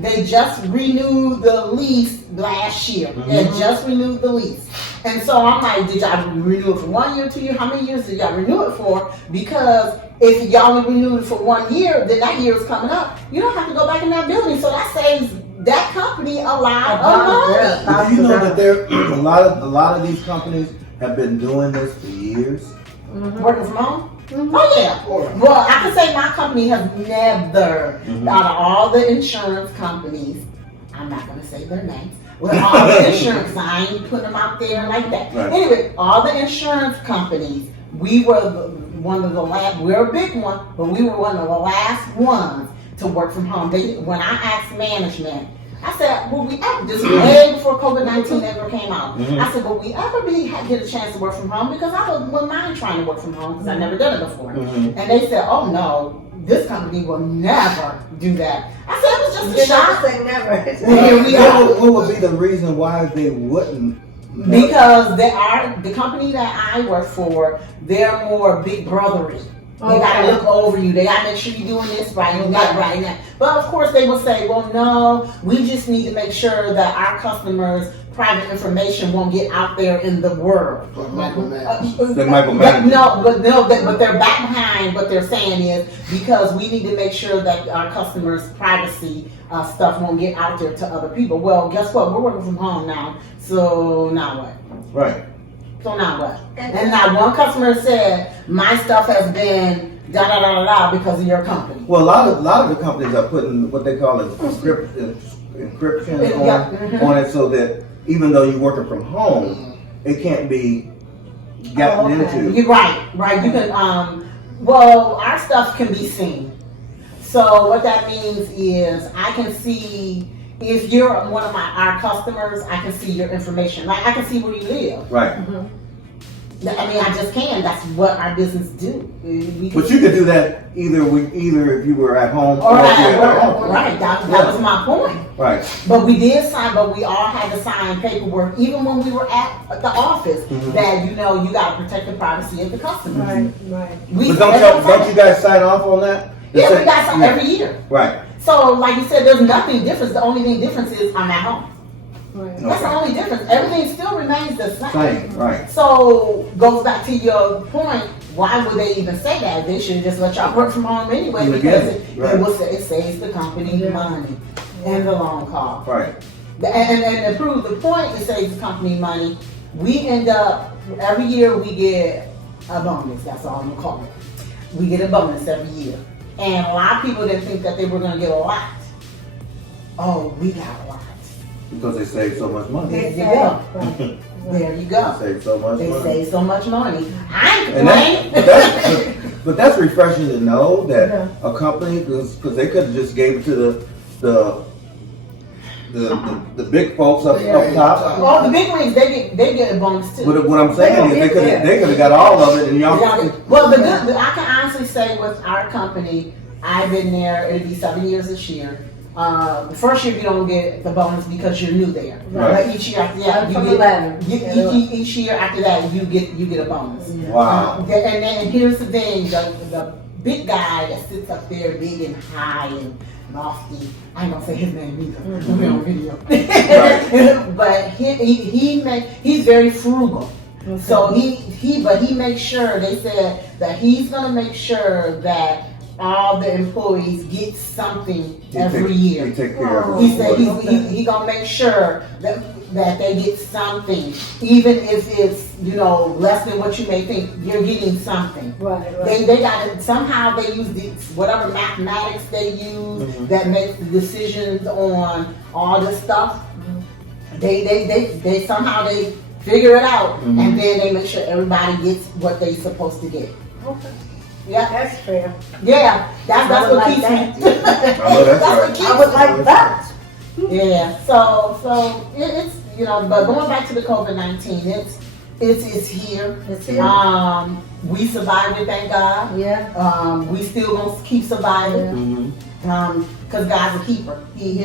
they just renewed the lease last year. They just renewed the lease. And so I'm like, did y'all renew it for 1 year, 2 years? How many years did y'all renew it for? Because if y'all only renewed it for 1 year, then that year is coming up. You don't have to go back in that building. So that saves that company a lot of money. But do you know that there a lot of these companies have been doing this for years? Working from home? Oh yeah. Well, I can say my company has never, out of all the insurance companies, I'm not going to say their names, with all the insurance, I ain't putting them out there like that. Right. Anyway, all the insurance companies, we were one of the last, we're a big one, but we were one of the last ones to work from home. When I asked management, I said, will we ever, this was way before COVID-19 ever came out. I said, will we ever get a chance to work from home? Because I wouldn't mind trying to work from home because I've never done it before. And they said, oh no, this company will never do that. I said, it was just a shot. They never. Here we are. What would be the reason why they wouldn't? Because the company that I work for, they're more big brothery. They gotta look over you. They gotta make sure you're doing this right and that right now. But of course they will say, well, no, we just need to make sure that our customers' private information won't get out there in the world. But micromanage. They micromanage. But they're back behind what they're saying is because we need to make sure that our customers' privacy stuff won't get out there to other people. Well, guess what? We're working from home now. So now what? Right. So now what? And not one customer said, my stuff has been da-da-da-da-da because of your company. Well, a lot of the companies are putting what they call encryption on it so that even though you're working from home, it can't be gotten into. You're right. You can, well, our stuff can be seen. So what that means is I can see, if you're one of our customers, I can see your information. Like I can see where you live. Right. I mean, I just can. That's what our business do. But you could do that either if you were at home or if at you're work. at home. Right. That was my point. Right. But we did sign, but we all had to sign paperwork, even when we were at the office, that you got to protect the privacy of the customer. Right. But don't you guys sign off on that? Yeah, we got some every year. Right. So, like you said, there's nothing different. The only thing difference is I'm at home. Right. That's the only difference. Everything still remains the same. Same. Right. So, goes back to your point. Why would they even say that? They should just let y'all work from home anyway because it saves the company money in the long haul. Right. And to prove the point, it saves the company money. We end up every year we get a bonus. That's all I'm gonna call it. We get a bonus every year, and a lot of people didn't think that they were gonna get a lot. Oh, we got a lot. Because they save so much money. There you go. There you go. They save so much They money. save so much money. I ain't complaining. But that's refreshing to know that a company, because they could have just gave it to the big folks up top. Oh, the big wigs, they get a bonus too. But what I'm saying is they could have got all of it, and y'all. Well, I can honestly say with our company, I've been there. It'll be 7 years this year. The first year you don't get the bonus because you're new there. Right. But each year after that, each year after that you get a bonus. Wow. And here's the thing: the big guy that sits up there big and high and lofty. I ain't gonna say his name either. We're on video. But he's very frugal. Okay. So he makes sure, they said that he's gonna make sure that all the employees get something every year. He take care of He said he gonna make sure that they get something, even if it's, you know, less than what you may think. You're getting something. Right. They got it. Somehow they use whatever mathematics they use that makes the decisions on all this stuff. They somehow they figure it out, and then they make sure everybody gets what they're supposed to get. Okay. Yeah, That's fair. yeah. That's what keeps me. I would like that. Yeah. So it's, you know, but going back to the COVID-19, it's here. It's here. We survived it, thank God. Yeah. We still gonna keep surviving. Because God's a keeper. He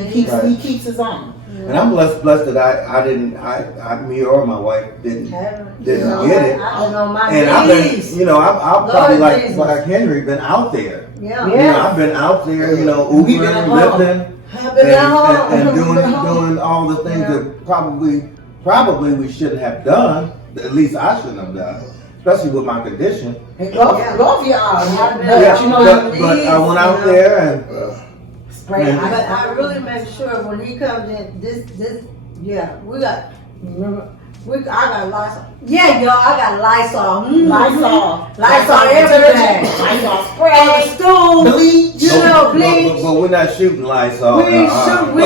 keeps his own. And I'm blessed that me or my wife didn't get it. I don't know my And I've been, I've probably like Henry been out there. Yeah. You know, I've been out there, Ubering, lifting, and doing all the things that probably we shouldn't have done. At least I shouldn't have done, especially with my condition. Love y'all. But I went out there and. But I really make sure when he comes in, I got Lysol. Yeah, y'all, I got Lysol. Lysol everything. Lysol spray, on the stool, bleach, bleach. But we're not shooting Lysol. We ain't shooting.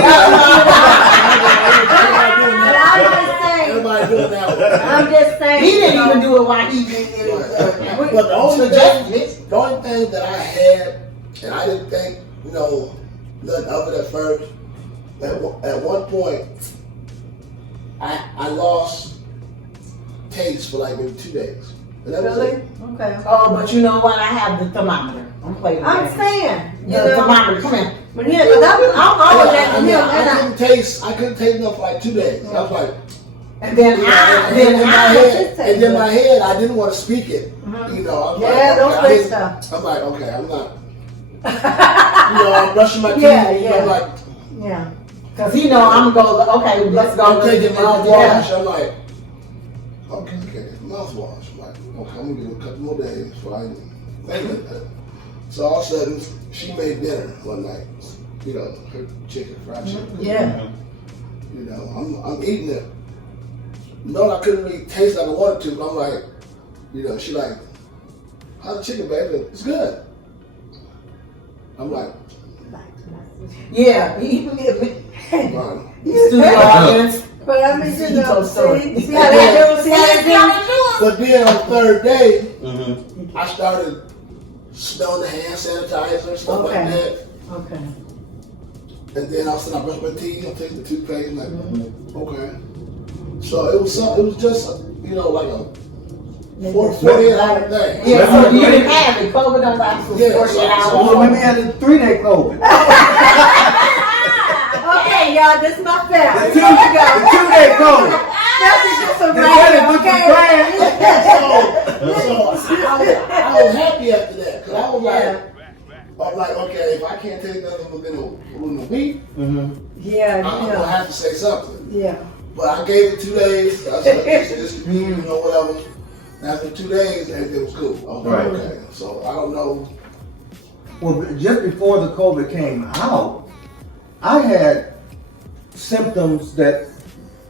Everybody doing that one. I'm just saying. He didn't even do it while he did it. But the only thing that I had, and I didn't think, nothing of it at first. At one point, I lost taste for like maybe 2 days. And that was it. Okay. Oh, but you know what? I have the thermometer. I'm playing. I'm saying. The thermometer. Come here. But yeah, I couldn't taste enough for like 2 days. I was like, and then in my head, I didn't want to speak it. I was don't say stuff. I'm like, okay, I'm not. I'm brushing my teeth. I'm like, because I'm going to go, okay, let's go. I'm taking mouthwash. I'm like, okay, mouthwash. I'm like, okay, I'm going to give it a couple more days before I think of that. So all of a sudden, she made dinner one night. Her fried chicken. Yeah. I'm eating it. No, I couldn't really taste like I wanted to, but I'm like, she like, how's the chicken, baby? It's good. I'm like, yeah. But I mean, see how they do. But then on the third day, I started smelling the hand sanitizer and stuff like that. Okay. And then all of a sudden I brushed my teeth, I'm taking the toothpaste, like, okay. So it was just, like a 48 hour thing. Yeah, so you didn't have it. COVID don't last for 48 hours. So we had a 3-day COVID. Okay, y'all, this is my family. The 2-day COVID. I was happy after that, because I was like, okay, if I can't take nothing within a week, I'm gonna have to say something. Yeah. But I gave it 2 days. I said, this whatever. And after 2 days, everything was cool. I was like, okay. So I don't know. Well, just before the COVID came out, I had symptoms that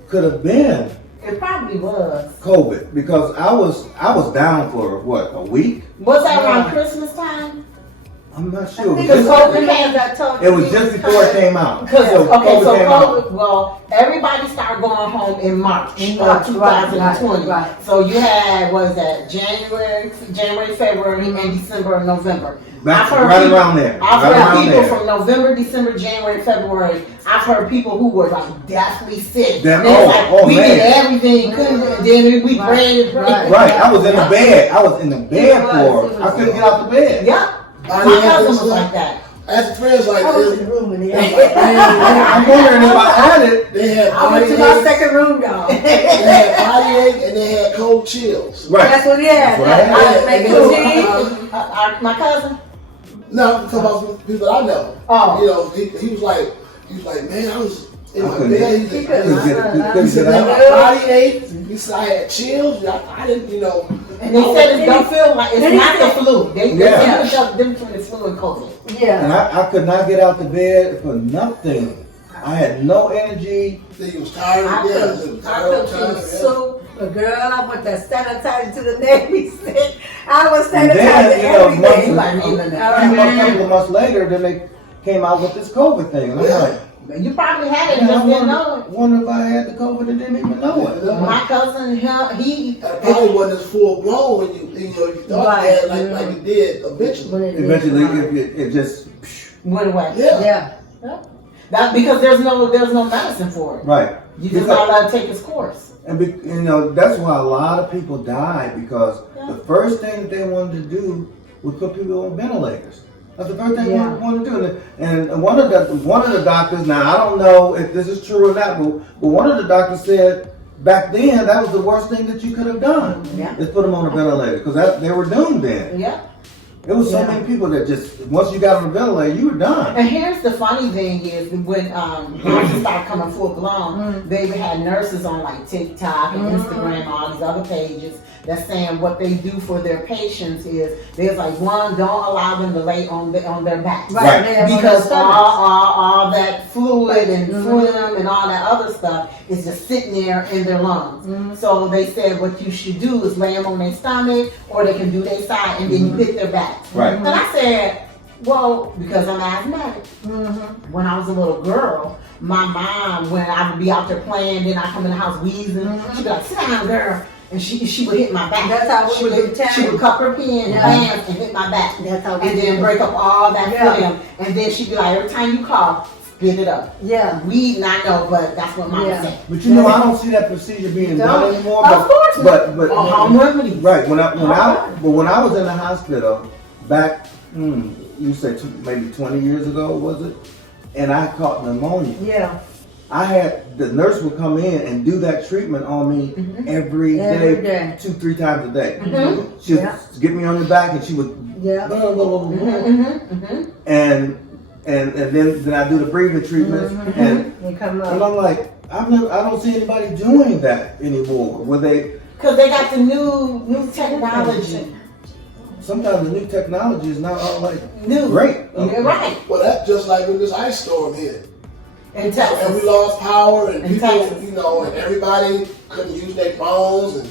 could have been It probably was COVID, because I was down for what, a week? Was that around Christmas time? I'm not sure. Because COVID came. It was just before it came out. Well, everybody started going home in March of 2020. Right. So you had, January, February, and December and November. Around there. I've heard people from November, December, January, February. I've heard people who were like deathly sick. We did everything, then we prayed. Right. I was in the bed. I couldn't get out the bed. Yep. My cousin was like that. As friends like I was this, in the room in the I'm wondering if I had it. they had I went body to my ache, second room, y'all. they had body ache, and they had cold chills. Right. That's what he had. Right. I was making tea. My cousin, No, I'm talking about some people that I know. Oh. You know, he was like, man, I was in my bed. He said, man, my body ached. He said, I had chills. I didn't, you know. And they said it don't feel like it's not the flu. They Yeah. said the difference between the flu and COVID. Yeah. And I could not get out the bed for nothing. I had no energy. He was tired. I cooked some soup. A girl, I put that sanitizer to the Navy stick. I was And sanitizing then, you know, every day. a couple of months later, then they came out with this COVID thing. And I'm like, You probably had it and just didn't know it. wonder if I had the COVID and didn't even know it. My cousin, he It probably wasn't as full blown when you thought you had like you did eventually. Eventually, it just went away. Yeah. That because there's no medicine for it. right. You just gotta let it take its course. And you know, that's why a lot of people died, because the first thing that they wanted to do was put people on ventilators. That's the first thing they wanted to do. And one of the doctors, now I don't know if this is true or not, but one of the doctors said back then that was the worst thing that you could have done. Yeah. Is put them on a ventilator, because they were doomed then. Yeah. There was so many people that just, once you got on the ventilator, you were done. And here's the funny thing is when nurses started coming full blown, they had nurses on like TikTok and Instagram, all these other pages that's saying what they do for their patients is there's like one, don't allow them to lay on their backs. Right. Because all that fluid and phlegm and all that other stuff is just sitting there in their lungs. So they said what you should do is lay them on their stomach, or they can do their side and then you hit their back. Right. And I said, well, because I'm asthmatic. When I was a little girl, my mom, when I would be out there playing, then I come in the house wheezing, she'd be like, sit down, girl. And she would hit my back. That's how we would do. She would cup her pen and hit my back. That's how we and do. then break up all that phlegm. And then she'd be like, every time you cough, spit it up. Yeah. We not know, but that's what mama said. But you know, I don't see that procedure being done anymore. Of course not. But home remedies. right, when I was in the hospital back, you say maybe 20 years ago, was it? And I caught pneumonia. Yeah. I had the nurse would come in and do that treatment on me every day, 2-3 times a day. She would get me on the back, and she would and then I do the breathing treatments, and I'm like, I don't see anybody doing that anymore. Because they got the new technology. Sometimes the new technology is not all like New. great. Right. Well, that's just like when this ice storm hit. In Texas. And we lost power, and In people, Texas. you know, and everybody couldn't use their phones, and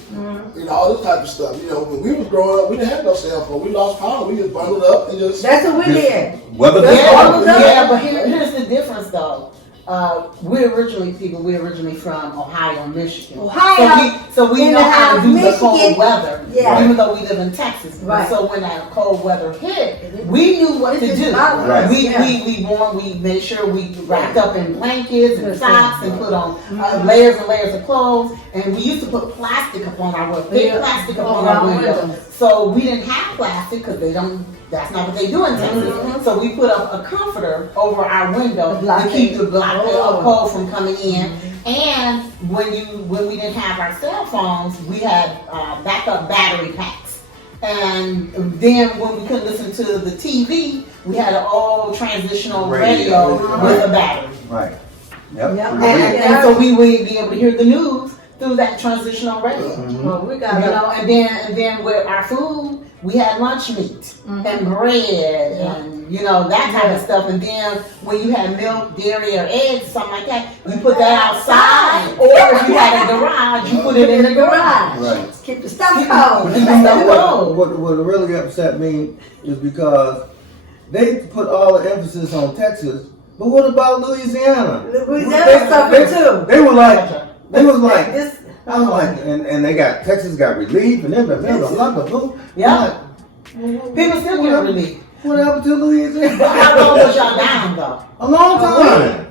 you know, all this type of stuff. You know, when we was growing up, we didn't have no cell phone. We lost power. We just bundled up and just. That's what we did. Whether But here's the difference, though. We're originally from Ohio, Michigan. So we know how to do the cold weather, even though we live in Texas. Right. So when that cold weather hit, we knew what to do. Right. We made sure we wrapped up in blankets and socks and put on layers and layers of clothes. And we used to put plastic upon our windows, big plastic upon our windows. So we didn't have plastic because that's not what they do in Texas. So we put up a comforter over our window to keep the cold from coming in. And when we didn't have our cell phones, we had backup battery packs. And then when we couldn't listen to the TV, we had an old transitional radio with a battery. Right. Yep. And so we would be able to hear the news through that transitional radio. Well, we got and then with our food, we had lunch meat and bread and that type of stuff. And then when you had milk, dairy, or eggs, something like that, you put that outside. Or if you had a garage, you put it in the garage. Right. Keep the stuff cold. What really upset me is because they put all the emphasis on Texas, but what about Louisiana? Louisiana suffered too. They was like, I was like, and they got Texas got relief, and then the Yeah. People still get relief. What happened to Louisiana? How long was y'all down though? A long time.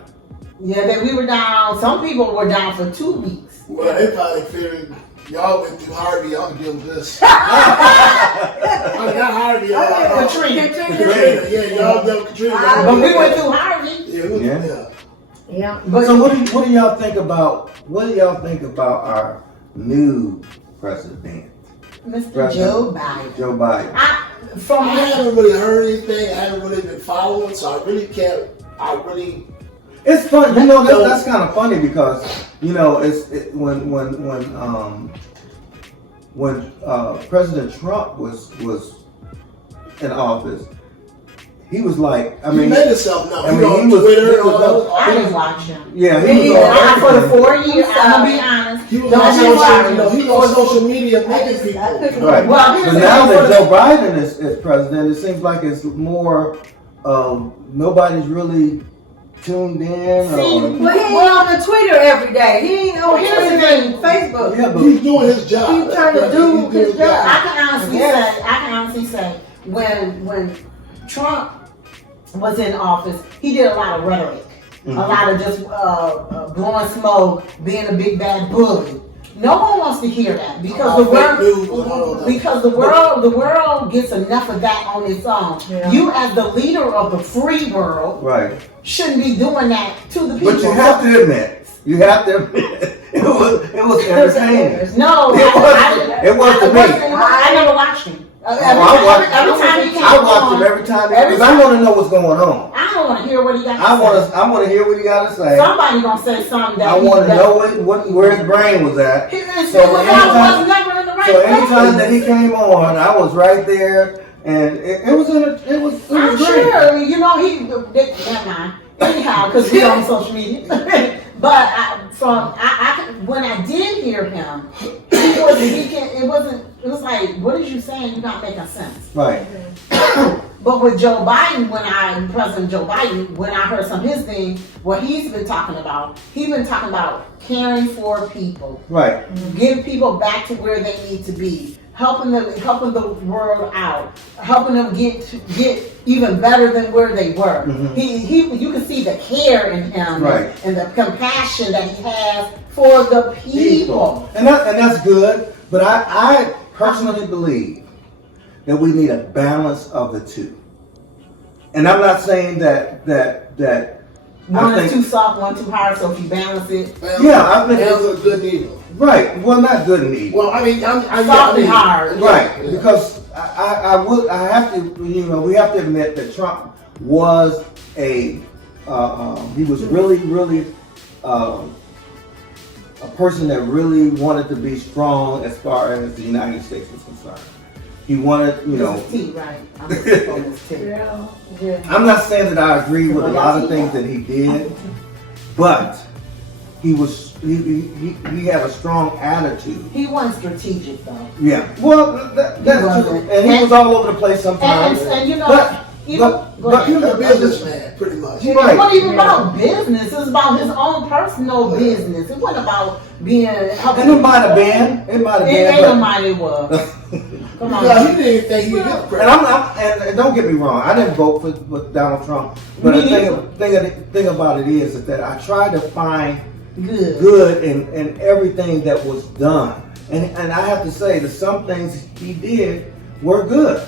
Yeah, we were down. Some people were down for 2 weeks. Well, they probably figured y'all went through Harvey, y'all can deal with this. Not Harvey, Katrina. Yeah, y'all dealt with Katrina. But we went through Harvey. Yeah. So what do y'all think about our new president? Mr. President Joe Biden. Joe Biden. I haven't really heard anything. I haven't really been following, so I really can't. It's fun, you know. That's kind of funny because you know when President Trump was in office, he was like, I mean, he made himself known. I mean, on he was Twitter. I didn't watch him. Yeah, he was I, for the on 4 years, I'm gonna be honest. He was Don't on you watch social, him. he was on social media I making just, people. I couldn't. Right. Well, But now that Joe Biden is president, it seems like it's more nobody's really tuned in. See, Well, he ain't on the Twitter every day. He ain't on Here's the Twitter thing. and Facebook. Yeah, but He's doing his job. He's trying to do his job. I can honestly say, when Trump was in office, he did a lot of rhetoric, a lot of just blowing smoke, being a big bad bully. No one wants to hear that because the world gets enough of that on its own. Yeah. You, as the leader of the free world, right. shouldn't be doing that to the people. But you have to admit, it was entertaining. No, It was to me. I never watched him. Every time he came I watch on, him every time because I want to know what's going on. I don't want to hear what he got to say. I want to hear what he got to say. Somebody gonna say something that I want to know where his brain was at. His So was anytime- never in the right So anytime place. that he came on, I was right there, and it was I'm great. sure, you know, never mind. Anyhow, because we're on social media. But when I did hear him, it was like, what is you saying? You're not making sense. Right. But with Joe Biden, President Joe Biden, when I heard some of his things, what he's been talking about caring for people, Right. getting people back to where they need to be, helping the world out, helping them get even better than where they were. Mhm. You can see the care in him, Right. and the compassion that he has for the people. And that's good. But I personally believe that we need a balance of the two. And I'm not saying that One I is think, too soft, one too hard. So if you balance it, Yeah, I think It was a good needle. right. Well, not good and evil. Well, I mean, soft and hard. Right, Yeah. because I have to, we have to admit that Trump was he was really a person that really wanted to be strong as far as the United States was concerned. He wanted, this is tea, right? I'm just on this tea. Yeah. I'm not saying that I agree with a lot of things that he did, but he had a strong attitude. He wasn't strategic though. Yeah. Well, that's true. And he was all over the place sometimes. And you know, But He was a businessman, pretty much. It wasn't even about business. It was about his own personal business. It wasn't about being. And it might have been. It might have It been. ain't no mind it was. Come on. No, he didn't think he would get the And credit. and don't get me wrong, I didn't vote for Donald Trump. But the thing about it is that I tried to find good in everything that was done. And I have to say that some things he did were good.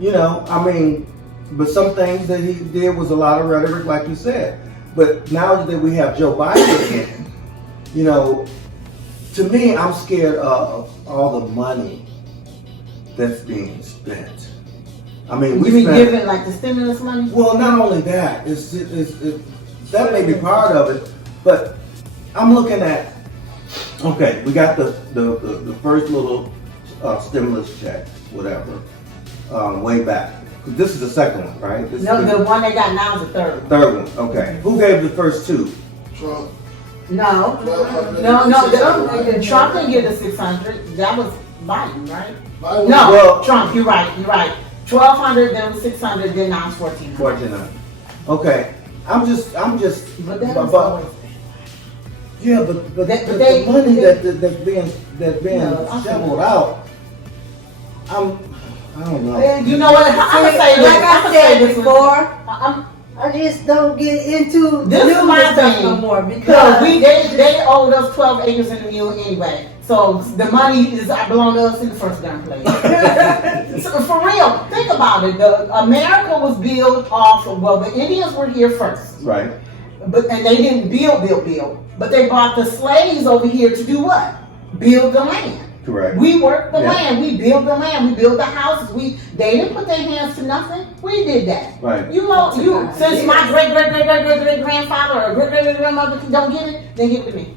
You know, I mean, but some things that he did was a lot of rhetoric, like you said. But now that we have Joe Biden again, you know, to me, I'm scared of all the money that's being spent. I mean, You mean giving like the stimulus money? well, not only that, that may be part of it, but I'm looking at, okay, we got the first little stimulus check, whatever, way back. This is the second one, right? This No, is the one they got now is the third. third one, okay. Who gave the first two? Trump. No. Trump didn't get the 600. That was Biden, right? Biden No, Well- Trump. You're right. 1,200, then was 600, then now it's 1,400. 1400. Okay, I'm just But that was about- always. yeah, but But the they- money they- that's being shoveled out, I don't know. You know what? I'm gonna say this. Like I said before, I'm, I just don't get into This is my stuff thing. no more Because because they owed us 12 acres in the mule anyway. So the money belonged to us in the first darn place. So for real, think about it. America was built off of, well, the Indians were here first. Right. And they didn't build. But they brought the slaves over here to do what? Build the land. Correct. We work the Yeah. land. We build the land. We build the houses. They didn't put their hands to nothing. We did that. Right. You know, since my great grandfather or great grandmother don't get it, then give it to me.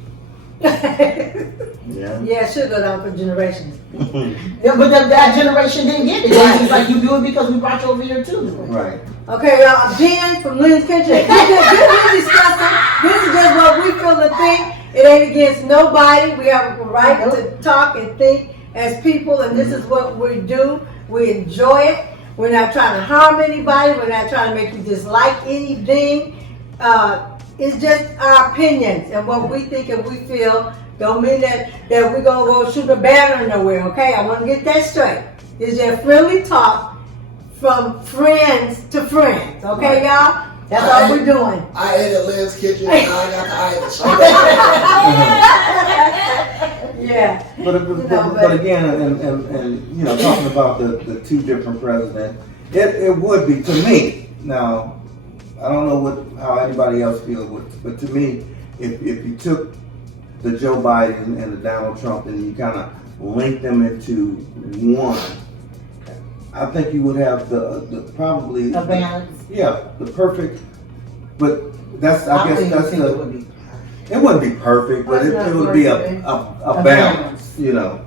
Yeah. Yeah, it should go down for generations. Yeah, but that generation didn't get it. It's like you do it because we brought you over here too. Right. Okay, y'all, Jen from Lynn's Kitchen. This is discussing. This is just what we feel and think. It ain't against nobody. We have a right to talk and think as people, and this is what we do. We enjoy it. We're not trying to harm anybody. We're not trying to make you dislike anything. It's just our opinions and what we think and we feel. Don't mean that we're going to go shoot a banner nowhere, okay? I want to get that straight. It's just friendly talk from friends to friends, okay, y'all? That's all we're doing. I ate at Lynn's Kitchen and I got the item. Yeah. But again, and you know, talking about the two different presidents, it would be, to me, now, I don't know how anybody else feels, but to me, if you took the Joe Biden and the Donald Trump and you kind of linked them into one, I think you would have the probably A balance. the perfect. But that's I guess that's it would be. It wouldn't be perfect, but it would be a balance, you know.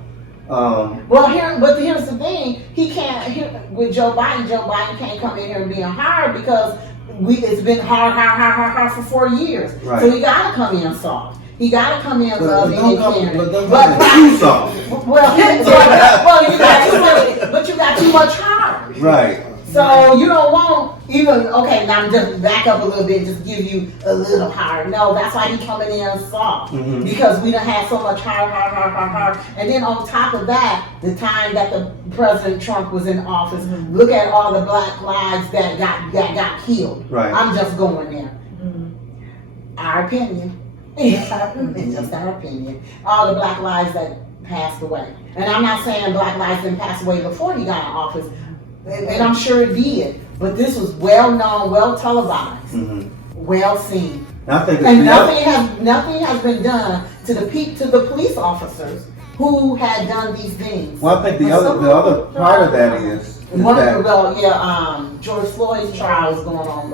Well, here's the thing. He can't with Joe Biden. Joe Biden can't come in here and being hard because it's been hard for 4 years. Right. So he gotta come in soft. He gotta come in loving and caring. But too soft. Well, you got too much hard. Right. So you don't want even now I'm just back up a little bit, just give you a little hard. No, that's why he coming in soft. Mm-hmm. Because we done had so much hard. And then on top of that, the time that the President Trump was in office, look at all the black lives that got killed. Right. I'm just going there. Our opinion. It's just our opinion. All the black lives that passed away. And I'm not saying black lives didn't pass away before he got in office. And I'm sure it did, but this was well known, well televised, well seen, I think and nothing has been done to the police officers who had done these things. Well, I think the other part of that is George Floyd's trial is going on.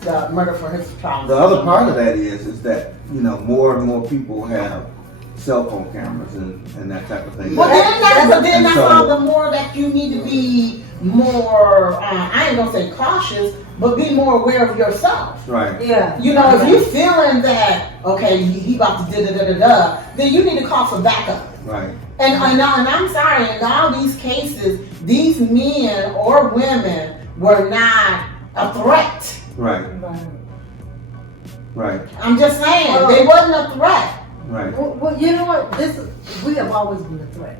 The murder for his trial. The other part of that is that more and more people have cell phone cameras and that type of thing. Well, that's all the more that you need to be more, I ain't gonna say cautious, but be more aware of yourself. Right. Yeah. If you feeling that, okay, he about to da-da-da-da-da, then you need to call for backup. Right. And I'm sorry, in all these cases, these men or women were not a threat. Right. Right. I'm just saying, they wasn't a threat. Right. Well, you know what? We have always been a threat.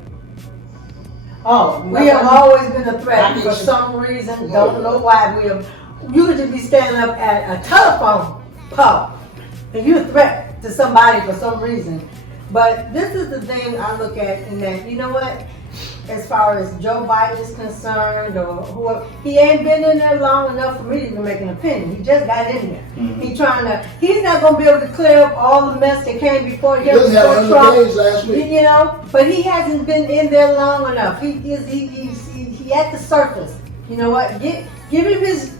We have always been a threat for some reason. Don't know why. You could just be standing up at a telephone pole and you're a threat to somebody for some reason. But this is the thing I look at in that, you know what? As far as Joe Biden is concerned, or whoever, he ain't been in there long enough for me to even make an opinion. He just got in there. He's not going to be able to clear up all the mess that came before him. He had 100 days last week. But he hasn't been in there long enough. He at the surface. You know what? Give him his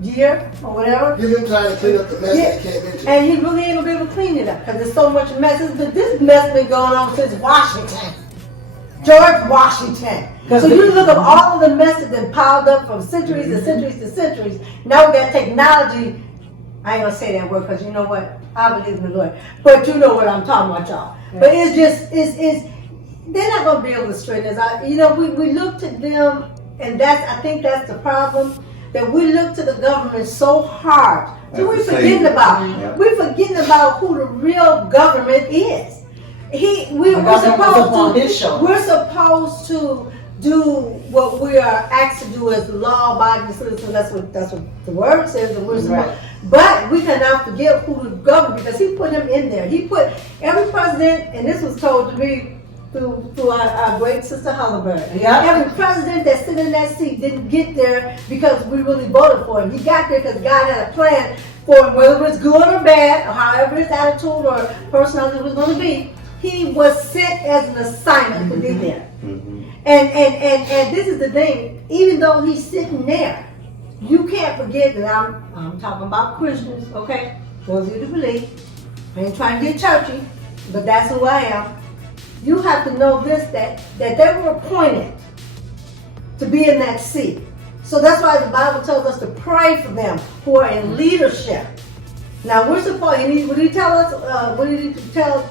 year or whatever. Give him time to clean up the mess that came into. And he really ain't gonna be able to clean it up because there's so much mess. This mess been going on since Washington. George Washington. So you look at all of the mess that's been piled up from centuries to centuries to centuries. Now we got technology. I ain't gonna say that word because you know what? I believe in the Lord. But you know what I'm talking about, y'all. Yeah. But it's they're not gonna be able to straighten us. We look to them, and I think that's the problem. That we look to the government so hard. So we're forgetting about who the real government is. We're supposed to do what we are asked to do as law-abiding citizens. That's what the word says. That we're supposed. But we cannot forget who the government, because he put him in there. He put every president, and this was told to me through our great sister Halliburton. Every president that sit in that seat didn't get there because we really voted for him. He got there because God had a plan for him, whether it was good or bad, or however his attitude or personality was going to be. He was sent as an assignment to be there. Mhm. And this is the thing, even though he's sitting there, you can't forget that I'm talking about Christians, okay? Those of you to believe. I ain't trying to get churchy, but that's who I am. You have to know this, that they were appointed to be in that seat. So that's why the Bible tells us to pray for them who are in leadership. Now we're supposed, would he tell us, what did he tell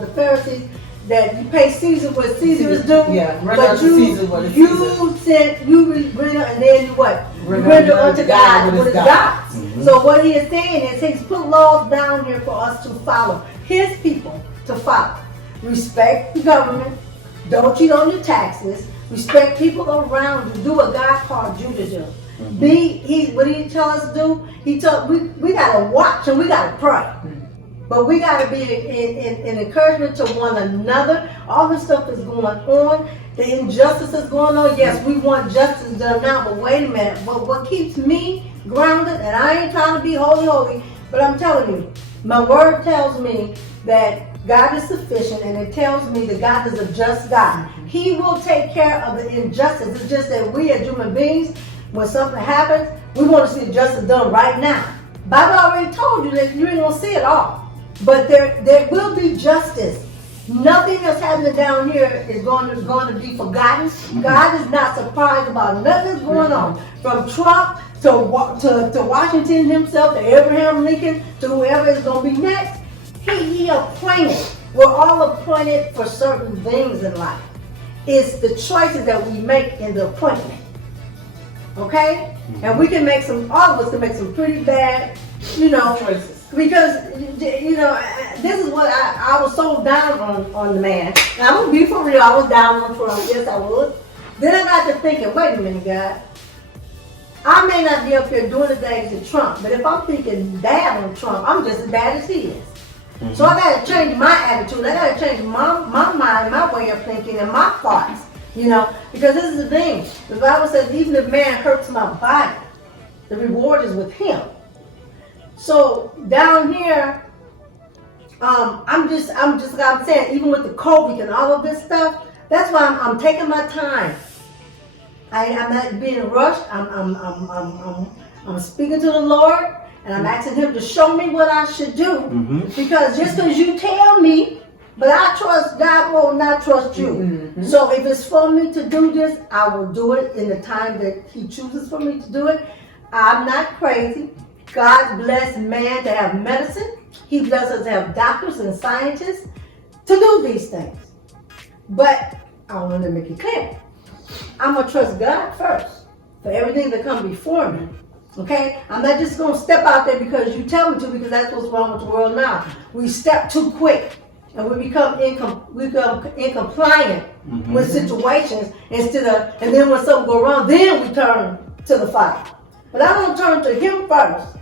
the Pharisees? That you pay Caesar what Caesar is due. Yeah, render but unto Caesar what is Caesar. you render, and then you what? Render unto God what is God's. Mhm. So what he is saying is he's put laws down here for us to follow. His people to follow. Respect the government. Don't cheat on your taxes. Respect people around you. Do what God called you to do. What did he tell us to do? He told we gotta watch and we gotta pray. But we got to be in encouragement to one another. All this stuff is going on. The injustice is going on. Yes, we want justice done now, but wait a minute. But what keeps me grounded, and I ain't trying to be holy, but I'm telling you, my word tells me that God is sufficient, and it tells me that God is a just God. He will take care of the injustice. It's just that we as human beings, when something happens, we want to see justice done right now. Bible already told you that you ain't going to see it all. But there will be justice. Nothing that's happening down here is going to be forgotten. God is not surprised about nothing that's going on. From Trump to Washington himself, to Abraham Lincoln, to whoever is going to be next. He appointed. We're all appointed for certain things in life. It's the choices that we make in the appointment. Okay? And we can make all of us can make some pretty bad, choices. Because, this is what I was so down on the man. And I'm going to be for real, I was down on Trump. Yes, I was. Then I got to thinking, wait a minute, God. I may not be up here doing the things to Trump, but if I'm thinking bad on Trump, I'm just as bad as he is. Mm-hmm. So I got to change my attitude. I got to change my mind, my way of thinking, and my thoughts. Because this is the thing. The Bible says, even if man hurts my body, the reward is with him. So down here, I'm saying, even with the COVID and all of this stuff, that's why I'm taking my time. I'm not being rushed. I'm speaking to the Lord, and I'm asking Him to show me what I should do. Mm-hmm. Because just because you tell me, but I trust God will not trust you. Mm-hmm. So if it's for me to do this, I will do it in the time that He chooses for me to do it. I'm not crazy. God bless man to have medicine. He blesses us to have doctors and scientists to do these things. But I want to make it clear. I'm going to trust God first for everything that comes before me. Okay? I'm not just going to step out there because you tell me to, because that's what's wrong with the world now. We step too quick and we become incompliant with situations and then when something goes wrong, then we turn to the fire. But I'm going to turn to Him first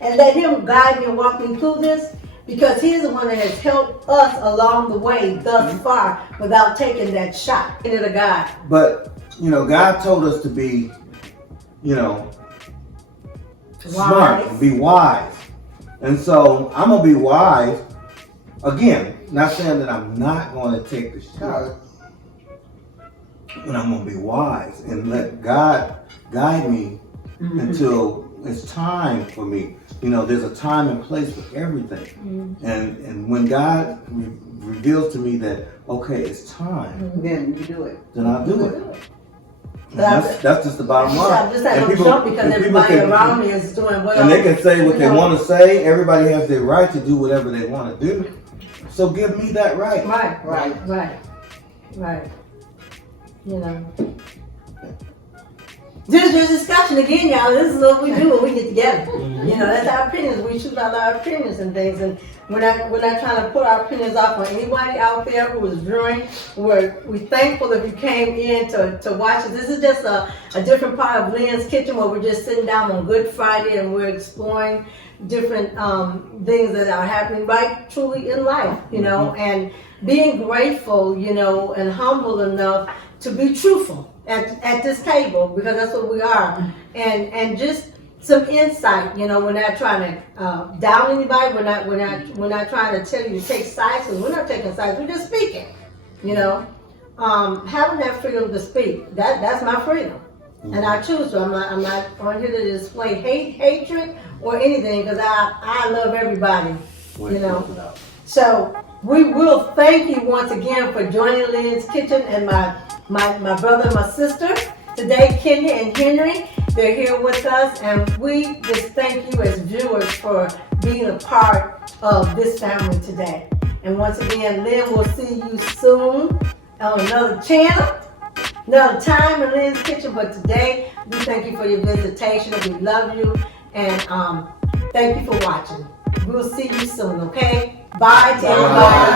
and let Him guide me and walk me through this, because He's the one that has helped us along the way thus far without taking that shot into the God. But, God told us to be, smart, be wise. And so I'm going to be wise. Again, not saying that I'm not going to take the shot, but I'm going to be wise and let God guide me until it's time for me. There's a time and place for everything. And when God reveals to me that, okay, it's time, then you do it. Then I'll do it. That's just the bottom line. I'm just not going to jump because everybody around me is doing well. And they can say what they want to say. Everybody has their right to do whatever they want to do. So give me that right. Right. There's discussion again, y'all. This is what we do when we get together. That's our opinions. We shoot out our opinions and things, and we're not trying to put our opinions off on anybody out there who is viewing. We're thankful that you came in to watch it. This is just a different part of Lynn's Kitchen, where we're just sitting down on Good Friday and we're exploring different things that are happening right truly in life, and being grateful, and humble enough to be truthful at this table, because that's what we are, and just some insight. You know, we're not trying to down anybody. We're not trying to tell you to take sides, because we're not taking sides. We're just speaking. You know, having that freedom to speak, that's my freedom, and I choose to. I'm not on here to display hatred or anything, because I love everybody. You know, so we will thank you once again for joining Lynn's Kitchen, and my brother and my sister today, Kenya and Henry. They're here with us, and we just thank you as viewers for being a part of this family today. And once again, Lynn will see you soon on another channel, another time in Lynn's Kitchen. But today, we thank you for your visitation. We love you, and thank you for watching. We'll see you soon, okay? Bye, Tim. Bye.